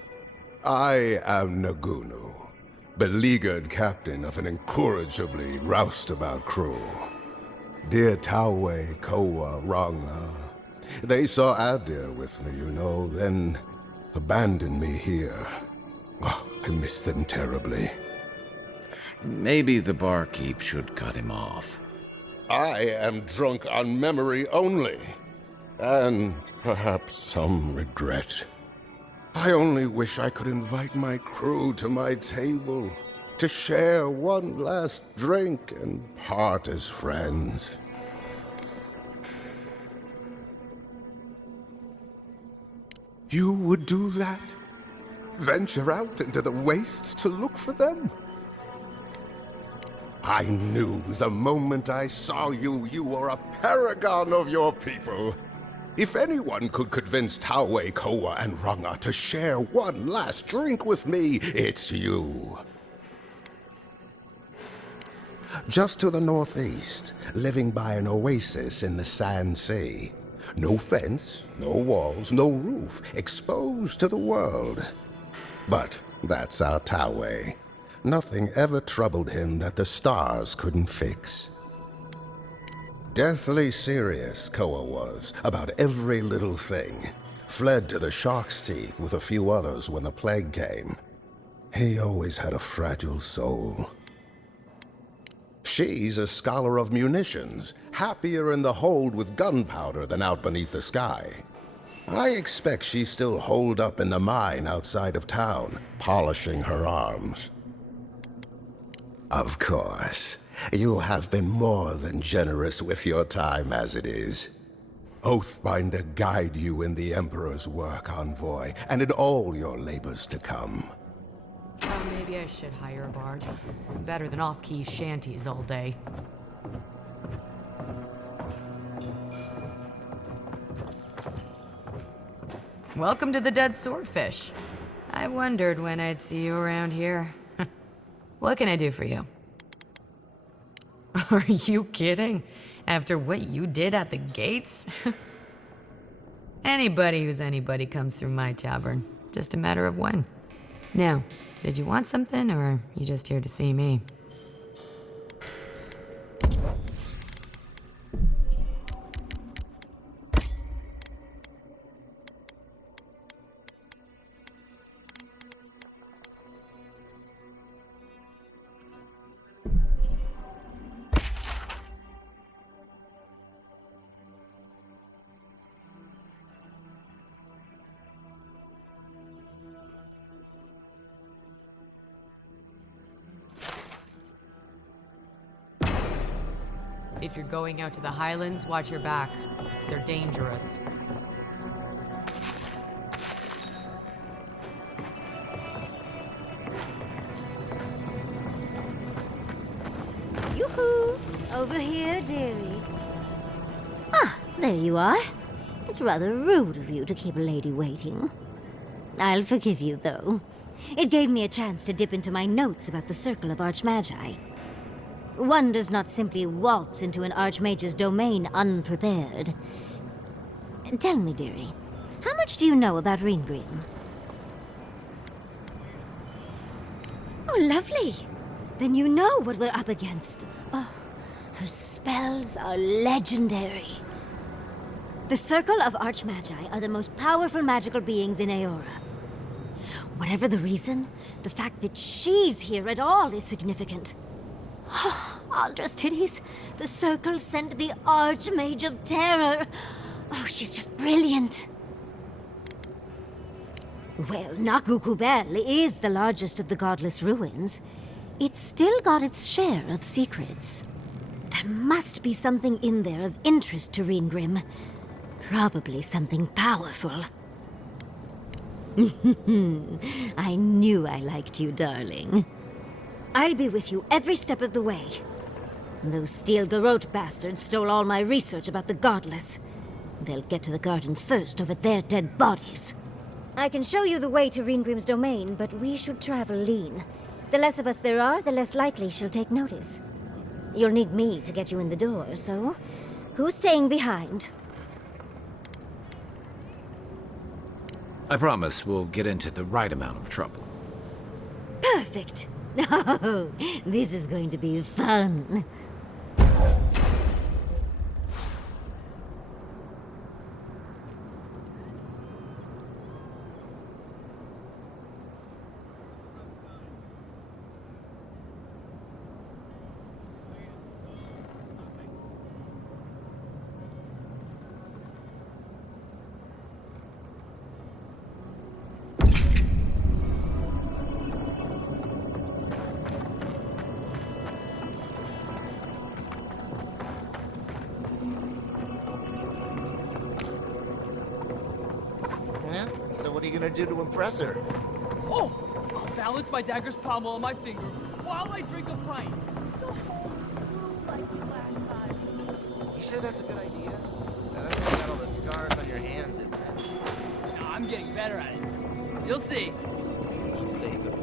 I am Nagunu, beleaguered captain of an incorrigibly roustabout crew. Dear Tawe, Koa, Ranga. They saw Adir with me, you know, then abandoned me here. I miss them terribly. Maybe the barkeep should cut him off. I am drunk on memory only, and perhaps some regret. I only wish I could invite my crew to my table, to share one last drink and part as friends. You would do that? Venture out into the wastes to look for them? I knew the moment I saw you, you were a paragon of your people. If anyone could convince Tawe, Koa, and Ranga to share one last drink with me, it's you. Just to the northeast, living by an oasis in the Sand Sea. No fence, no walls, no roof, exposed to the world. But that's our Tawe. Nothing ever troubled him that the stars couldn't fix. Deathly serious, Koa was, about every little thing. Fled to the shark's teeth with a few others when the plague came. He always had a fragile soul. She's a scholar of munitions, happier in the hold with gunpowder than out beneath the sky. I expect she's still holed up in the mine outside of town, polishing her arms. Of course, you have been more than generous with your time as it is. Oathbinder guide you in the Emperor's work, Envoy, and in all your labors to come. Oh, maybe I should hire a bard. Better than off-key shanties all day. Welcome to the Dead Swordfish. I wondered when I'd see you around here. What can I do for you? Are you kidding? After what you did at the gates? Anybody who's anybody comes through my tavern. Just a matter of when. Now, did you want something, or are you just here to see me? If you're going out to the Highlands, watch your back. They're dangerous. Yoo-hoo! Over here, dearie. Ah, there you are. It's rather rude of you to keep a lady waiting. I'll forgive you, though. It gave me a chance to dip into my notes about the Circle of Archmagi. One does not simply waltz into an Archmage's domain unprepared. Tell me, dearie, how much do you know about Ringrim? Oh, lovely. Then you know what we're up against. Oh, her spells are legendary. The Circle of Archmagi are the most powerful magical beings in Eora. Whatever the reason, the fact that she's here at all is significant. Oh, Aldra's titties. The Circle sent the Archmage of Terror. Oh, she's just brilliant. Well, Nakukubel is the largest of the godless ruins. It's still got its share of secrets. There must be something in there of interest to Ringrim. Probably something powerful. I knew I liked you, darling. I'll be with you every step of the way. Those Steel Garrote bastards stole all my research about the Godless. They'll get to the garden first over their dead bodies. I can show you the way to Ringrim's domain, but we should travel lean. The less of us there are, the less likely she'll take notice. You'll need me to get you in the door, so who's staying behind? I promise we'll get into the right amount of trouble. Perfect. Oh, this is going to be fun. What are you gonna do to impress her? Oh! I'll balance my dagger's pommel on my finger while I drink a pint. The whole crew like last time. You sure that's a good idea? Now that's why you got all the scars on your hands and that. No, I'm getting better at it. You'll see. You say so.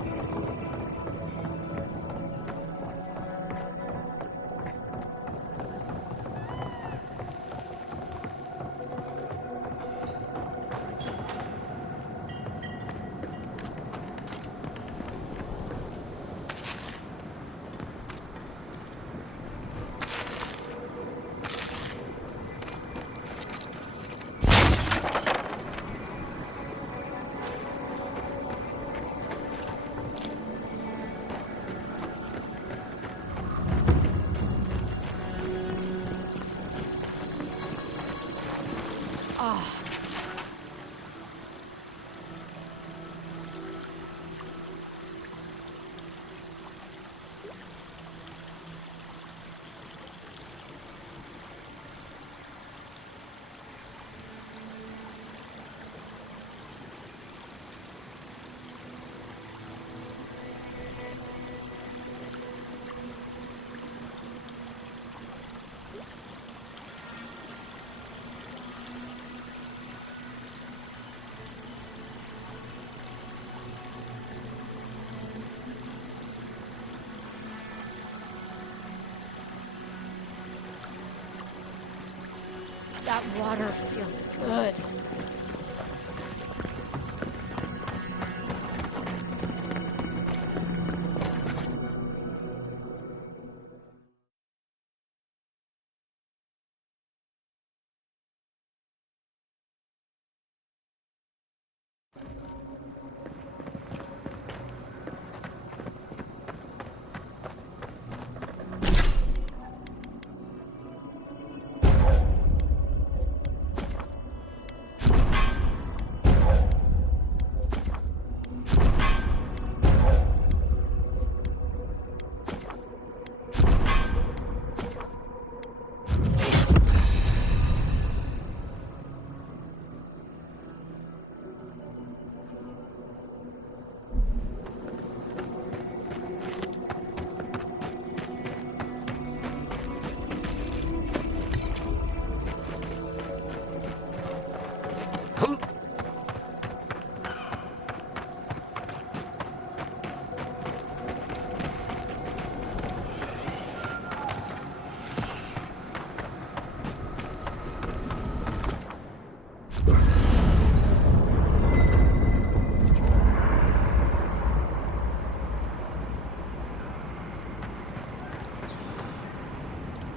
That water feels good.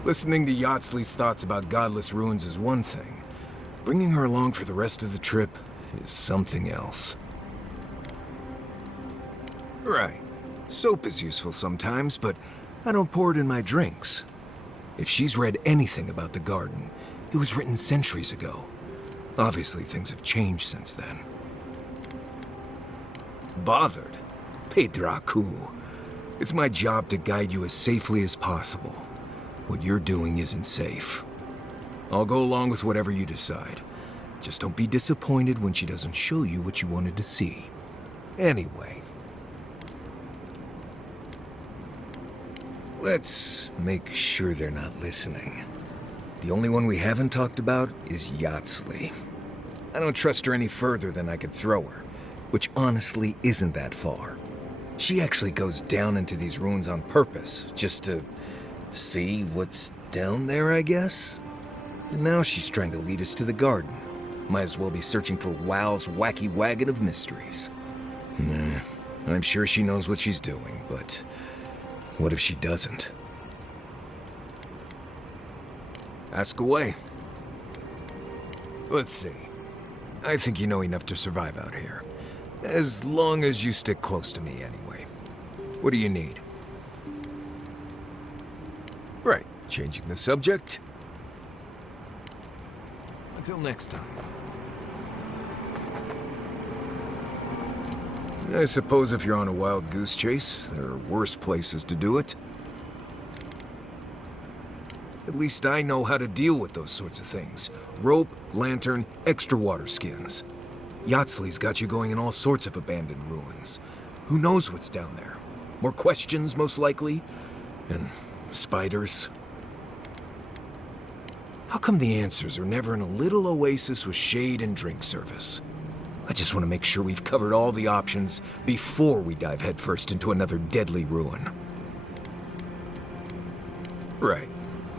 Listening to Yatsley's thoughts about godless ruins is one thing. Bringing her along for the rest of the trip is something else. Right. Soap is useful sometimes, but I don't pour it in my drinks. If she's read anything about the garden, it was written centuries ago. Obviously, things have changed since then. Bothered? Pedraku. It's my job to guide you as safely as possible. What you're doing isn't safe. I'll go along with whatever you decide. Just don't be disappointed when she doesn't show you what you wanted to see. Anyway. Let's make sure they're not listening. The only one we haven't talked about is Yatsley. I don't trust her any further than I could throw her, which honestly isn't that far. She actually goes down into these ruins on purpose, just to see what's down there, I guess? And now she's trying to lead us to the garden. Might as well be searching for WoW's wacky wagon of mysteries. Nah, I'm sure she knows what she's doing, but what if she doesn't? Ask away. Let's see. I think you know enough to survive out here. As long as you stick close to me, anyway. What do you need? Right, changing the subject. Until next time. I suppose if you're on a wild goose chase, there are worse places to do it. At least I know how to deal with those sorts of things. Rope, lantern, extra water skins. Yatsley's got you going in all sorts of abandoned ruins. Who knows what's down there? More questions, most likely? And spiders? How come the answers are never in a little oasis with shade and drink service? I just want to make sure we've covered all the options before we dive headfirst into another deadly ruin. Right.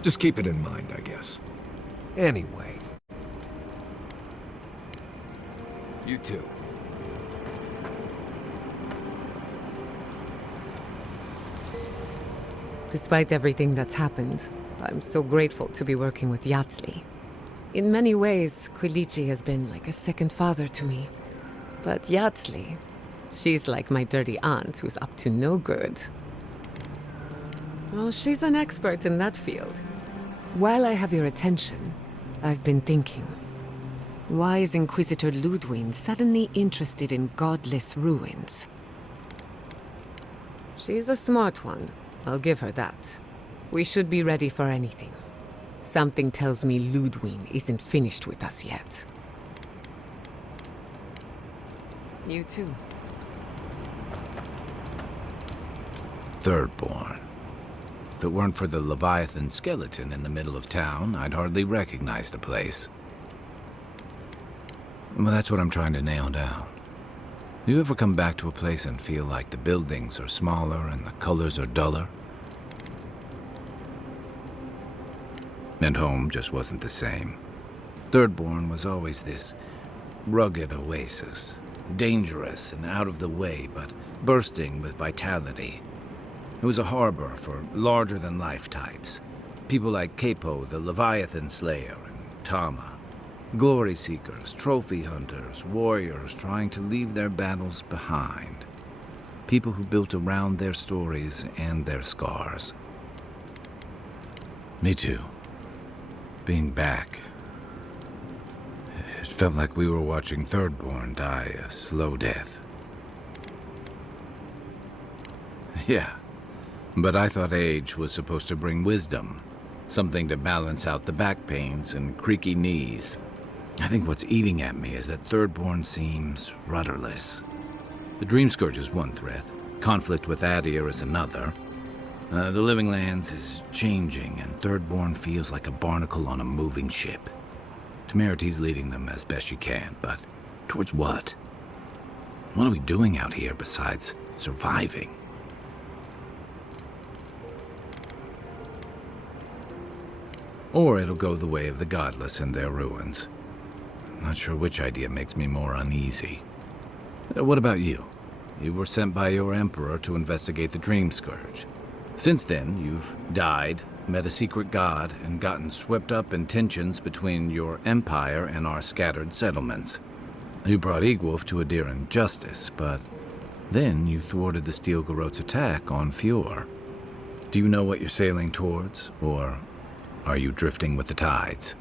Just keep it in mind, I guess. Anyway. You too. Despite everything that's happened, I'm so grateful to be working with Yatsley. In many ways, Quilichi has been like a second father to me. But Yatsley, she's like my dirty aunt who's up to no good. Well, she's an expert in that field. While I have your attention, I've been thinking. Why is Inquisitor Ludwig suddenly interested in godless ruins? She's a smart one. I'll give her that. We should be ready for anything. Something tells me Ludwig isn't finished with us yet. You too. Thirdborn. If it weren't for the Leviathan skeleton in the middle of town, I'd hardly recognize the place. Well, that's what I'm trying to nail down. You ever come back to a place and feel like the buildings are smaller and the colors are duller? And home just wasn't the same. Thirdborn was always this rugged oasis. Dangerous and out of the way, but bursting with vitality. It was a harbor for larger-than-life types. People like Capo, the Leviathan Slayer, and Tama. Glory seekers, trophy hunters, warriors trying to leave their battles behind. People who built around their stories and their scars. Me too. Being back. It felt like we were watching Thirdborn die a slow death. Yeah, but I thought age was supposed to bring wisdom. Something to balance out the back pains and creaky knees. I think what's eating at me is that Thirdborn seems rudderless. The Dream Scourge is one threat. Conflict with Adir is another. The Living Lands is changing, and Thirdborn feels like a barnacle on a moving ship. Temerity's leading them as best she can, but towards what? What are we doing out here besides surviving? Or it'll go the way of the godless and their ruins. Not sure which idea makes me more uneasy. What about you? You were sent by your emperor to investigate the Dream Scourge. Since then, you've died, met a secret god, and gotten swept up in tensions between your empire and our scattered settlements. You brought Egwolf to Adiran justice, but then you thwarted the Steel Garrote's attack on Fjord. Do you know what you're sailing towards, or are you drifting with the tides?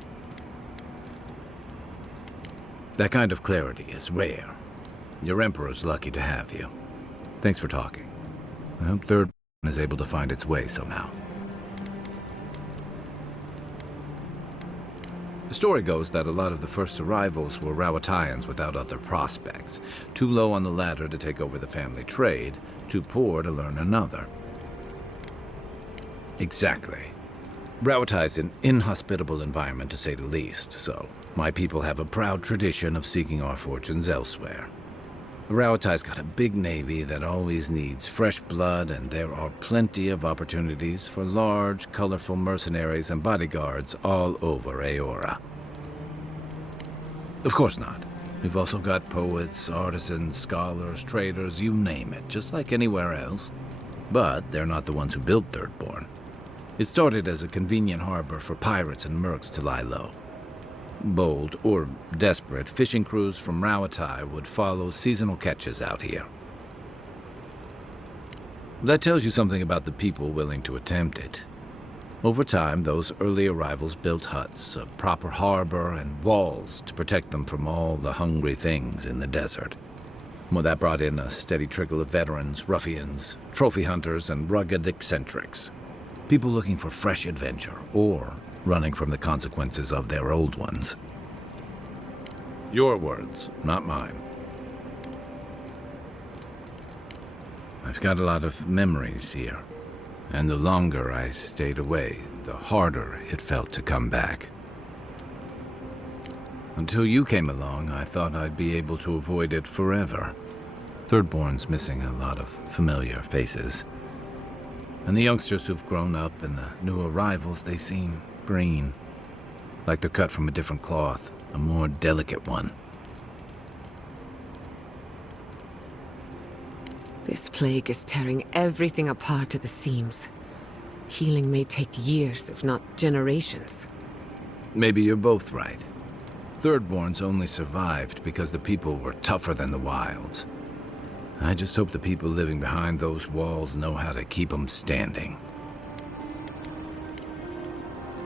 That kind of clarity is rare. Your Emperor's lucky to have you. Thanks for talking. I hope Thirdborn is able to find its way somehow. The story goes that a lot of the first arrivals were Rawatayans without other prospects. Too low on the ladder to take over the family trade, too poor to learn another. Exactly. Rawatai's an inhospitable environment, to say the least, so my people have a proud tradition of seeking our fortunes elsewhere. Rawatai's got a big navy that always needs fresh blood, and there are plenty of opportunities for large, colorful mercenaries and bodyguards all over Eora. Of course not. We've also got poets, artisans, scholars, traders, you name it, just like anywhere else. But they're not the ones who built Thirdborn. It started as a convenient harbor for pirates and mercs to lie low. Bold, or desperate, fishing crews from Rawatai would follow seasonal catches out here. That tells you something about the people willing to attempt it. Over time, those early arrivals built huts, a proper harbor, and walls to protect them from all the hungry things in the desert. Well, that brought in a steady trickle of veterans, ruffians, trophy hunters, and rugged eccentrics. People looking for fresh adventure, or running from the consequences of their old ones. Your words, not mine. I've got a lot of memories here, and the longer I stayed away, the harder it felt to come back. Until you came along, I thought I'd be able to avoid it forever. Thirdborn's missing a lot of familiar faces. And the youngsters who've grown up and the new arrivals, they seem green. Like they're cut from a different cloth, a more delicate one. This plague is tearing everything apart at the seams. Healing may take years, if not generations. Maybe you're both right. Thirdborn's only survived because the people were tougher than the wilds. I just hope the people living behind those walls know how to keep them standing.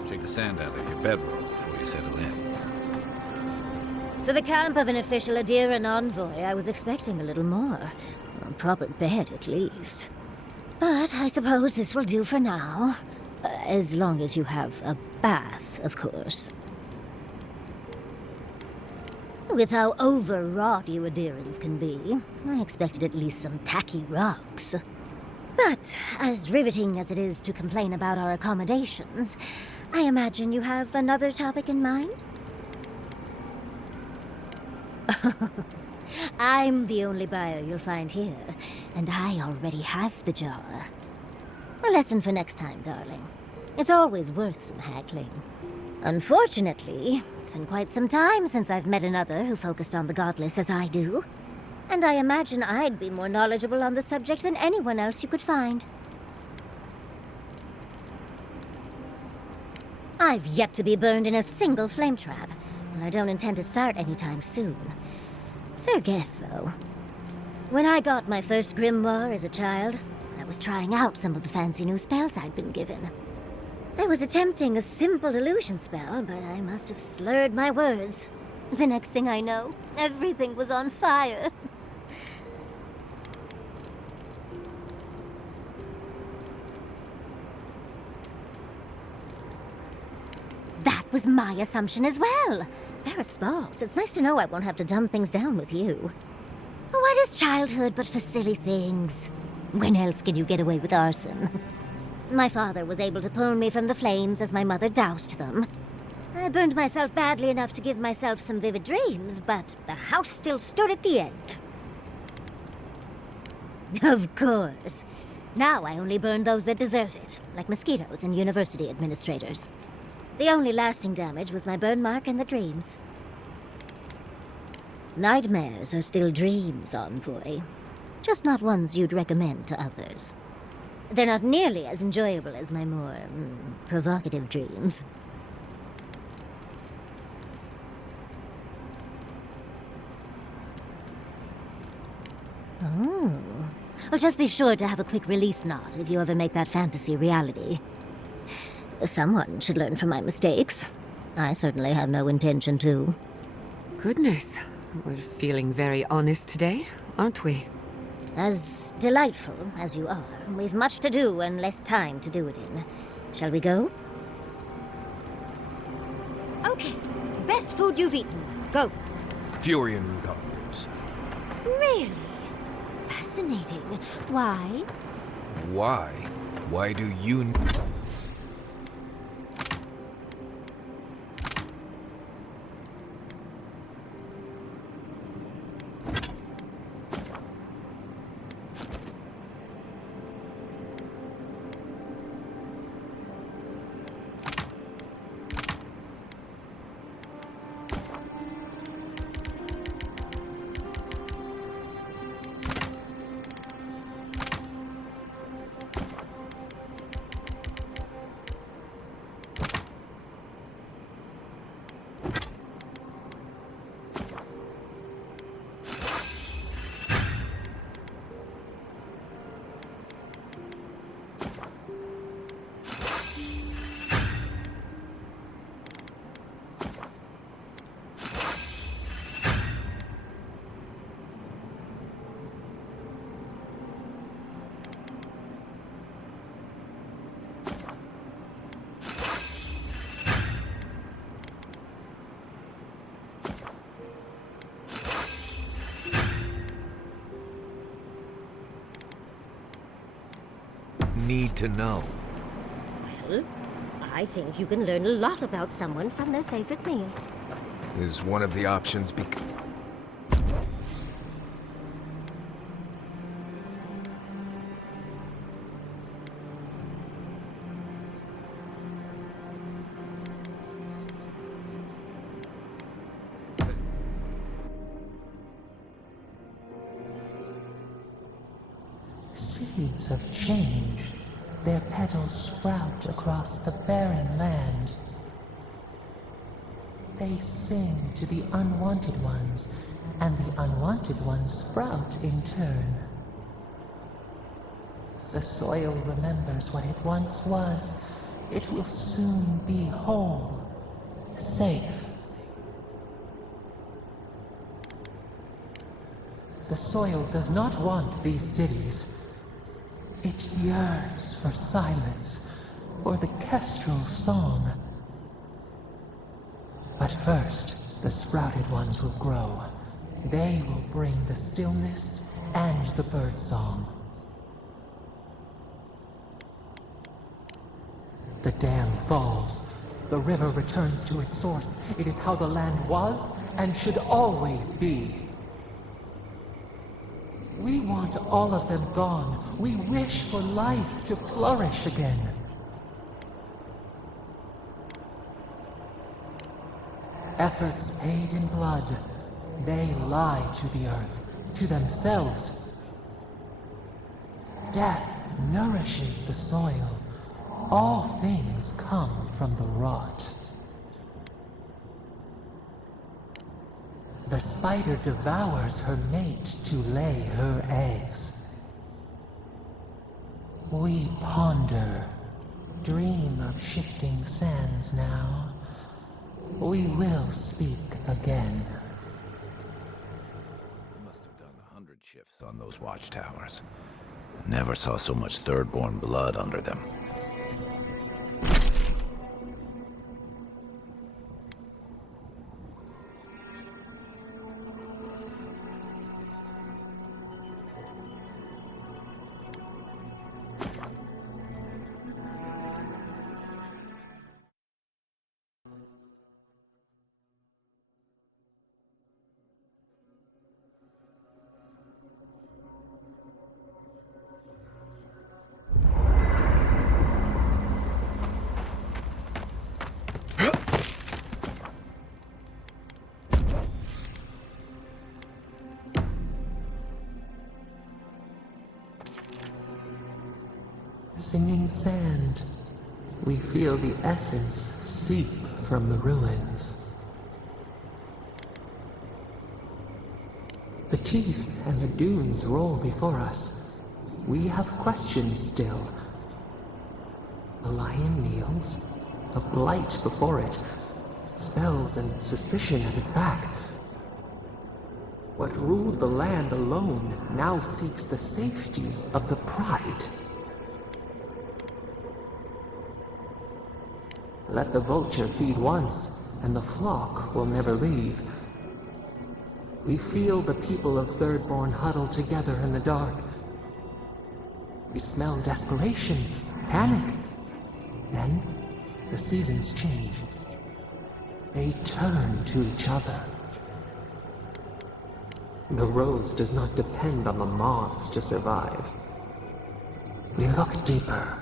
Shake the sand out of your bedroll before you settle in. For the camp of an official Adiran envoy, I was expecting a little more. A proper bed, at least. But I suppose this will do for now. As long as you have a bath, of course. With how overwrought you Adirans can be, I expected at least some tacky rugs. But as riveting as it is to complain about our accommodations, I imagine you have another topic in mind? I'm the only buyer you'll find here, and I already have the jar. A lesson for next time, darling. It's always worth some haggling. Unfortunately, it's been quite some time since I've met another who focused on the godless as I do. And I imagine I'd be more knowledgeable on the subject than anyone else you could find. I've yet to be burned in a single flame trap, and I don't intend to start anytime soon. Fair guess, though. When I got my first grimoire as a child, I was trying out some of the fancy new spells I'd been given. I was attempting a simple illusion spell, but I must have slurred my words. The next thing I know, everything was on fire. That was my assumption as well. Barrett's balls. It's nice to know I won't have to dumb things down with you. What is childhood but for silly things? When else can you get away with arson? My father was able to pull me from the flames as my mother doused them. I burned myself badly enough to give myself some vivid dreams, but the house still stood at the end. Of course. Now I only burn those that deserve it, like mosquitoes and university administrators. The only lasting damage was my burn mark and the dreams. Nightmares are still dreams, Envoy. Just not ones you'd recommend to others. They're not nearly as enjoyable as my more, provocative dreams. Oh. Well, just be sure to have a quick release knot if you ever make that fantasy reality. Someone should learn from my mistakes. I certainly have no intention to. Goodness. We're feeling very honest today, aren't we? As delightful as you are, we've much to do and less time to do it in. Shall we go? Okay. Best food you've eaten. Go. Fury and Rudolph's. Really? Fascinating. Why? Why? Why do you... need to know? Well, I think you can learn a lot about someone from their favorite meals. Is one of the options Seeds of change, their petals sprout across the barren land. They sing to the unwanted ones, and the unwanted ones sprout in turn. The soil remembers what it once was. It will soon be whole, safe. The soil does not want these cities. It yearns for silence, for the kestrel song. But first, the sprouted ones will grow. They will bring the stillness and the birdsong. The dam falls. The river returns to its source. It is how the land was and should always be. We want all of them gone. We wish for life to flourish again. efforts paid in blood, they lie to the earth, to themselves. Death nourishes the soil. All things come from the rot. The spider devours her mate to lay her eggs. We ponder, dream of shifting sands now. We will speak again. I must have done 100 shifts on those watchtowers. Never saw so much Thirdborn blood under them. Singing sand, we feel the essence seep from the ruins. The teeth and the dunes roll before us. We have questions still. A lion kneels, a blight before it, spells and suspicion at its back. What ruled the land alone now seeks the safety of the pride. Let the vulture feed once, and the flock will never leave. We feel the people of Thirdborn huddle together in the dark. We smell desperation, panic. Then, the seasons change. They turn to each other. The rose does not depend on the moss to survive. We look deeper.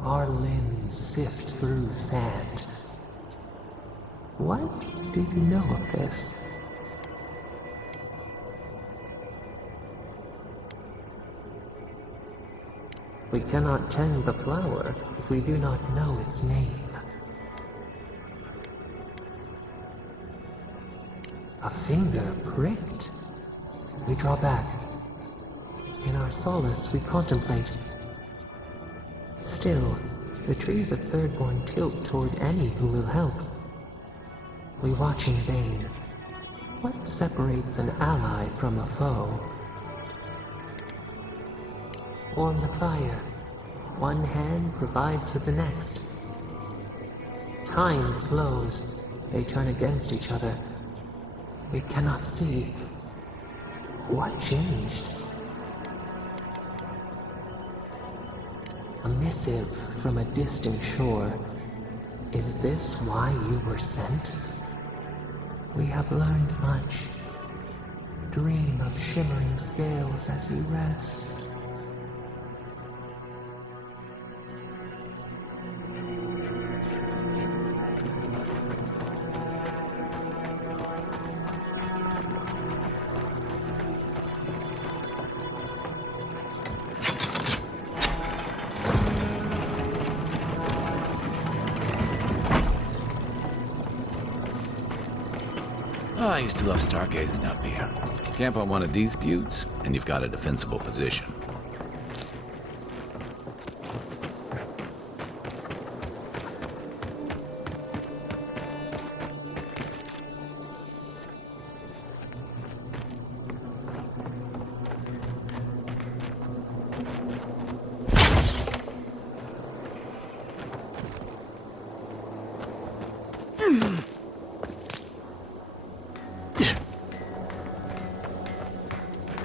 Our limbs sift through sand. What do you know of this? We cannot tend the flower if we do not know its name. A finger pricked. We draw back. In our solace, we contemplate. Still, the trees of Thirdborn tilt toward any who will help. We watch in vain. What separates an ally from a foe? Warm the fire. One hand provides for the next. Time flows. They turn against each other. We cannot see. What changed? A missive from a distant shore. Is this why you were sent? We have learned much. Dream of shimmering scales as you rest. Oh, I used to love stargazing up here. Camp on one of these buttes, and you've got a defensible position.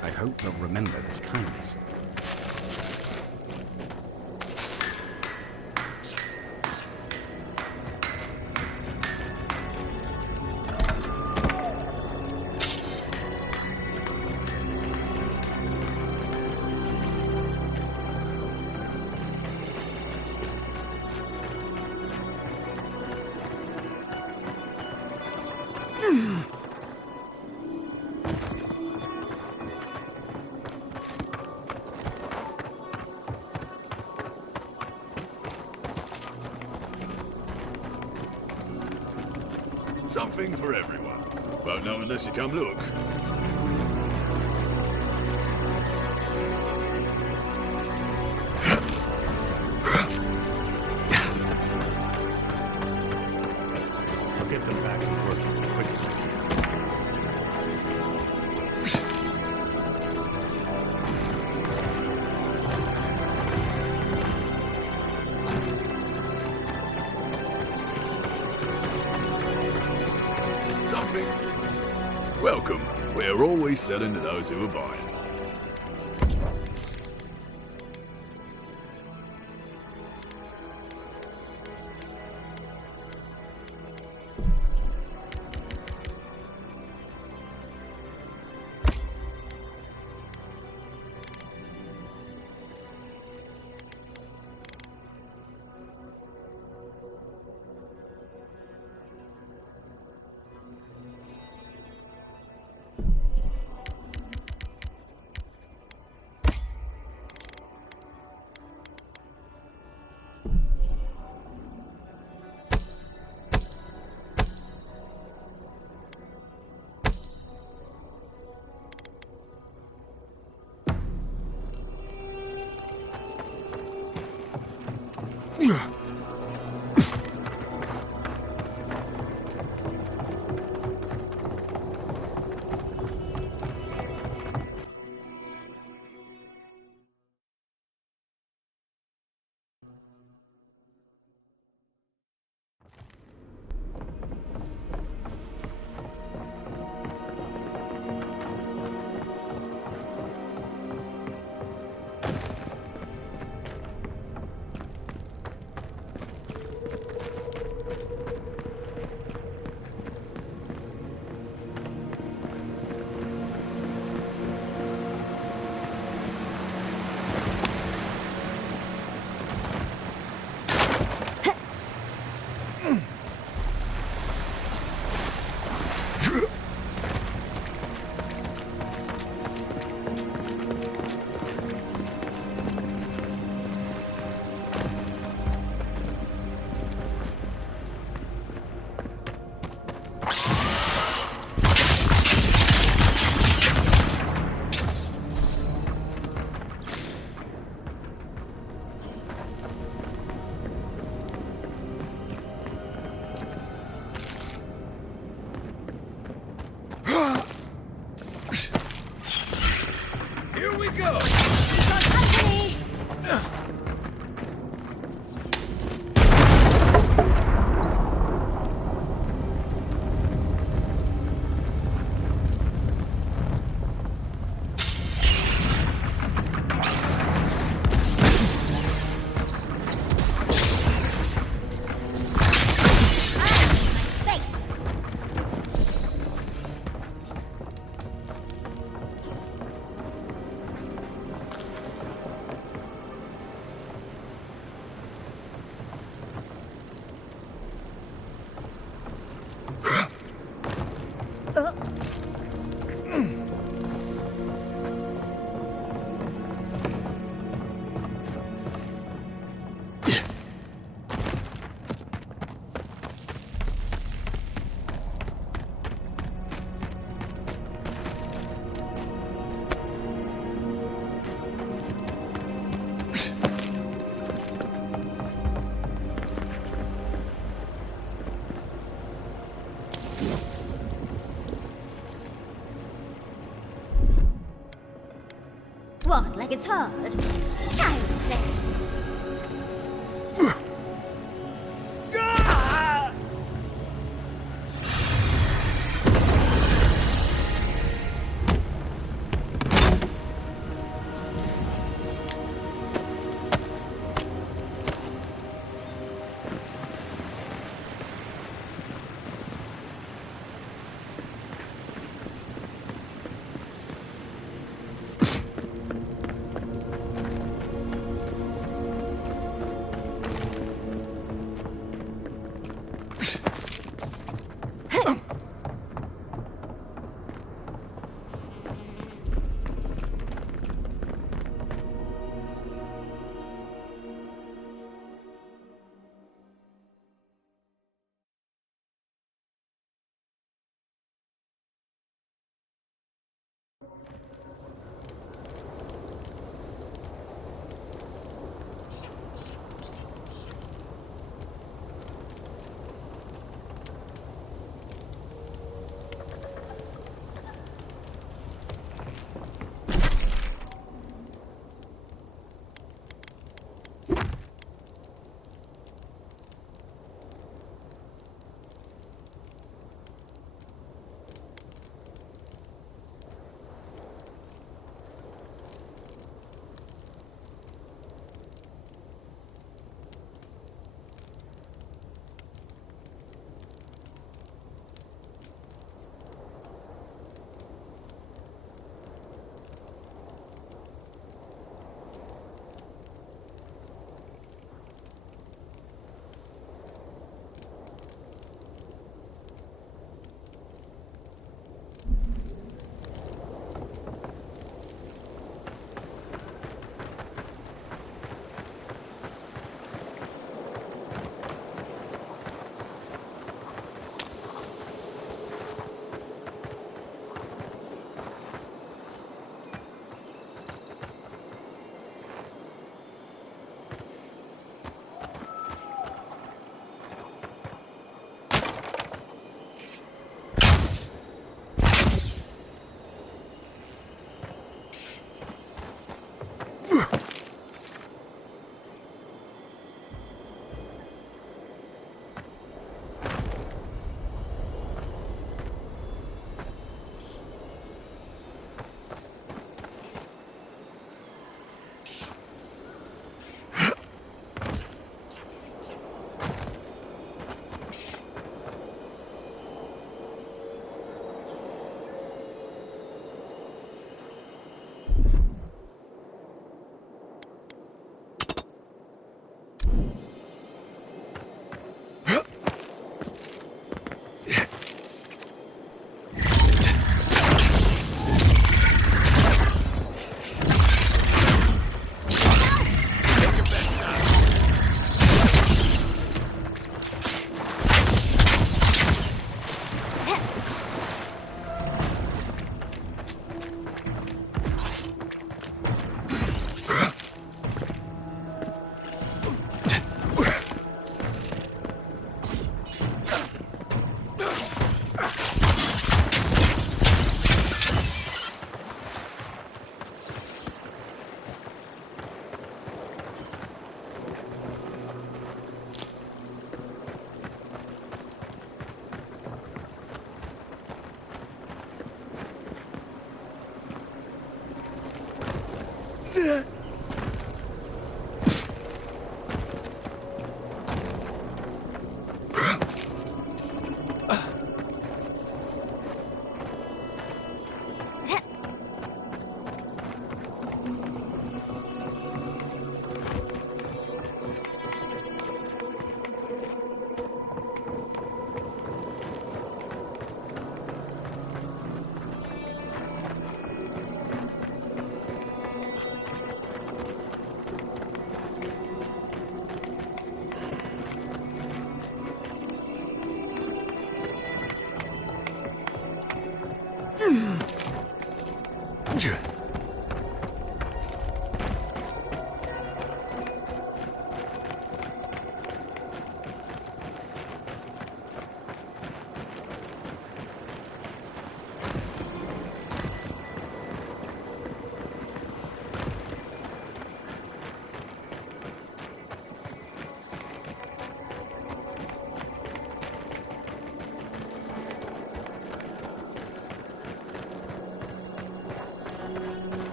I hope they'll remember this kindness. Something for everyone. Won't know unless you come look. We'll get them back and working as quick as we Something. Welcome. We're always selling to those who are buying. Here we go! What, like it's hard? Child's play.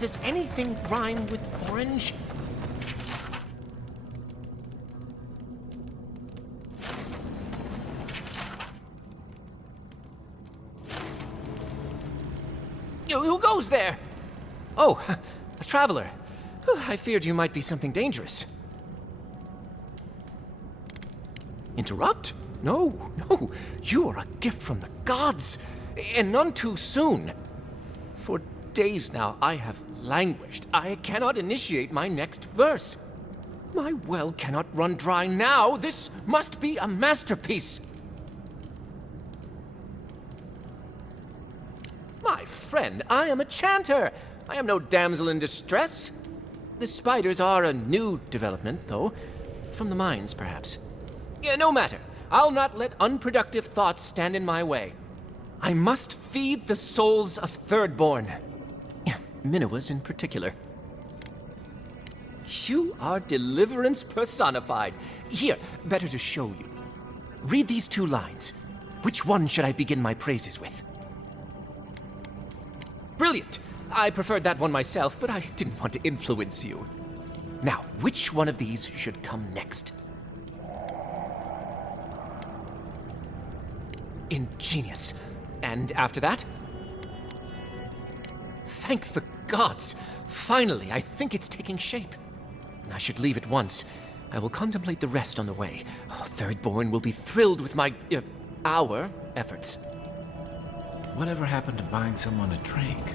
Does anything rhyme with orange? Who goes there? Oh, a traveler. I feared you might be something dangerous. Interrupt? No, no. You are a gift from the gods, and none too soon. For days now, I have languished. I cannot initiate my next verse. My well cannot run dry now. This must be a masterpiece. My friend, I am a chanter. I am no damsel in distress. The spiders are a new development, though. From the mines, perhaps. Yeah, no matter. I'll not let unproductive thoughts stand in my way. I must feed the souls of Thirdborn. Minoas in particular. You are deliverance personified. Here, better to show you. Read these 2 lines. Which one should I begin my praises with? Brilliant! I preferred that one myself, but I didn't want to influence you. Now, which one of these should come next? Ingenious. And after that? Thank the gods! Finally, I think it's taking shape. I should leave at once. I will contemplate the rest on the way. Thirdborn will be thrilled with our efforts. Whatever happened to buying someone a drink?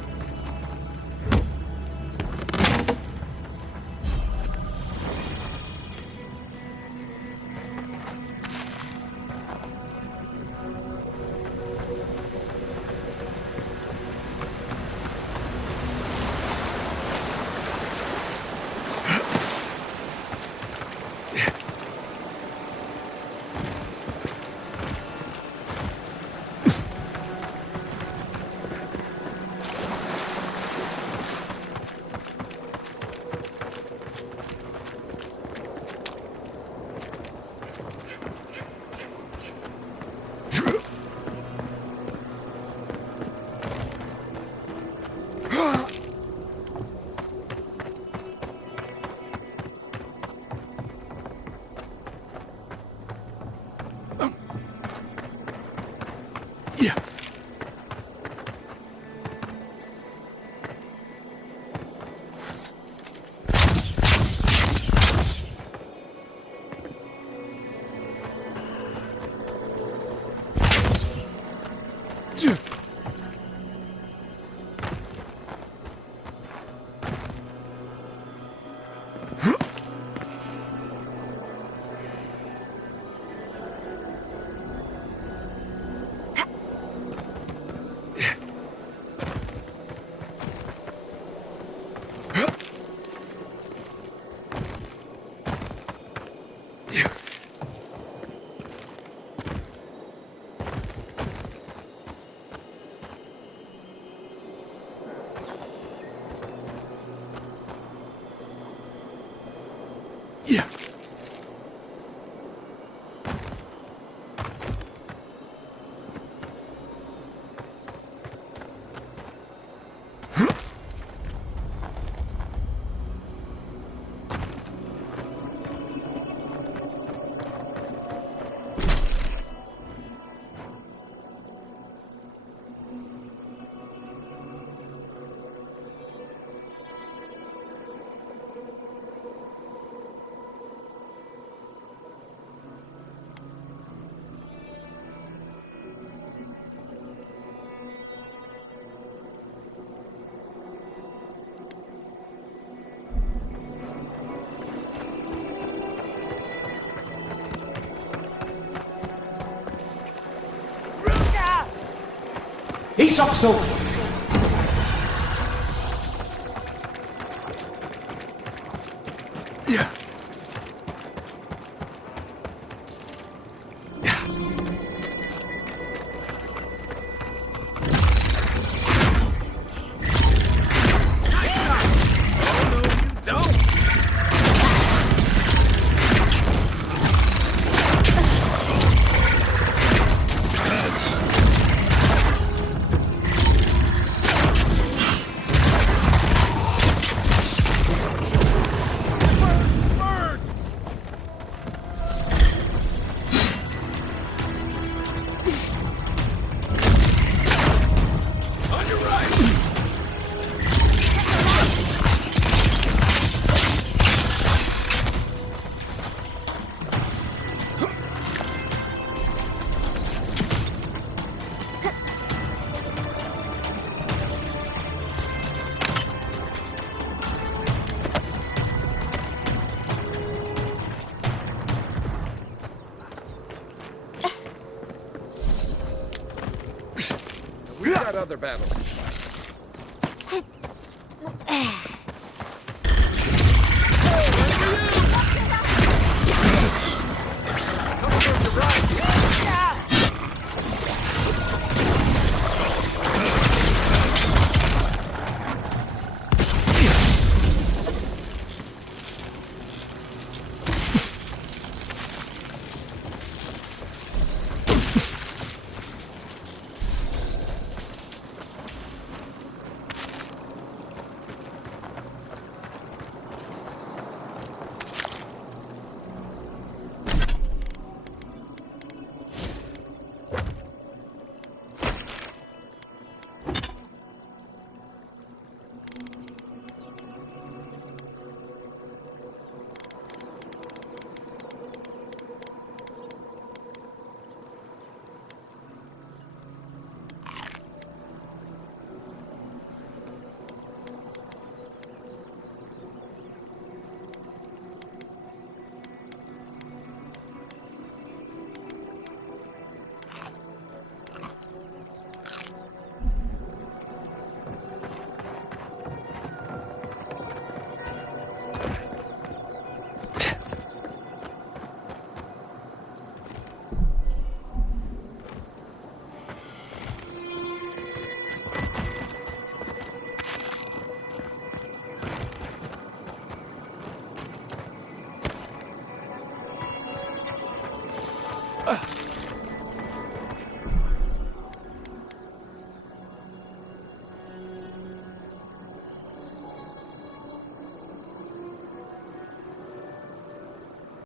Isokso! that other battle.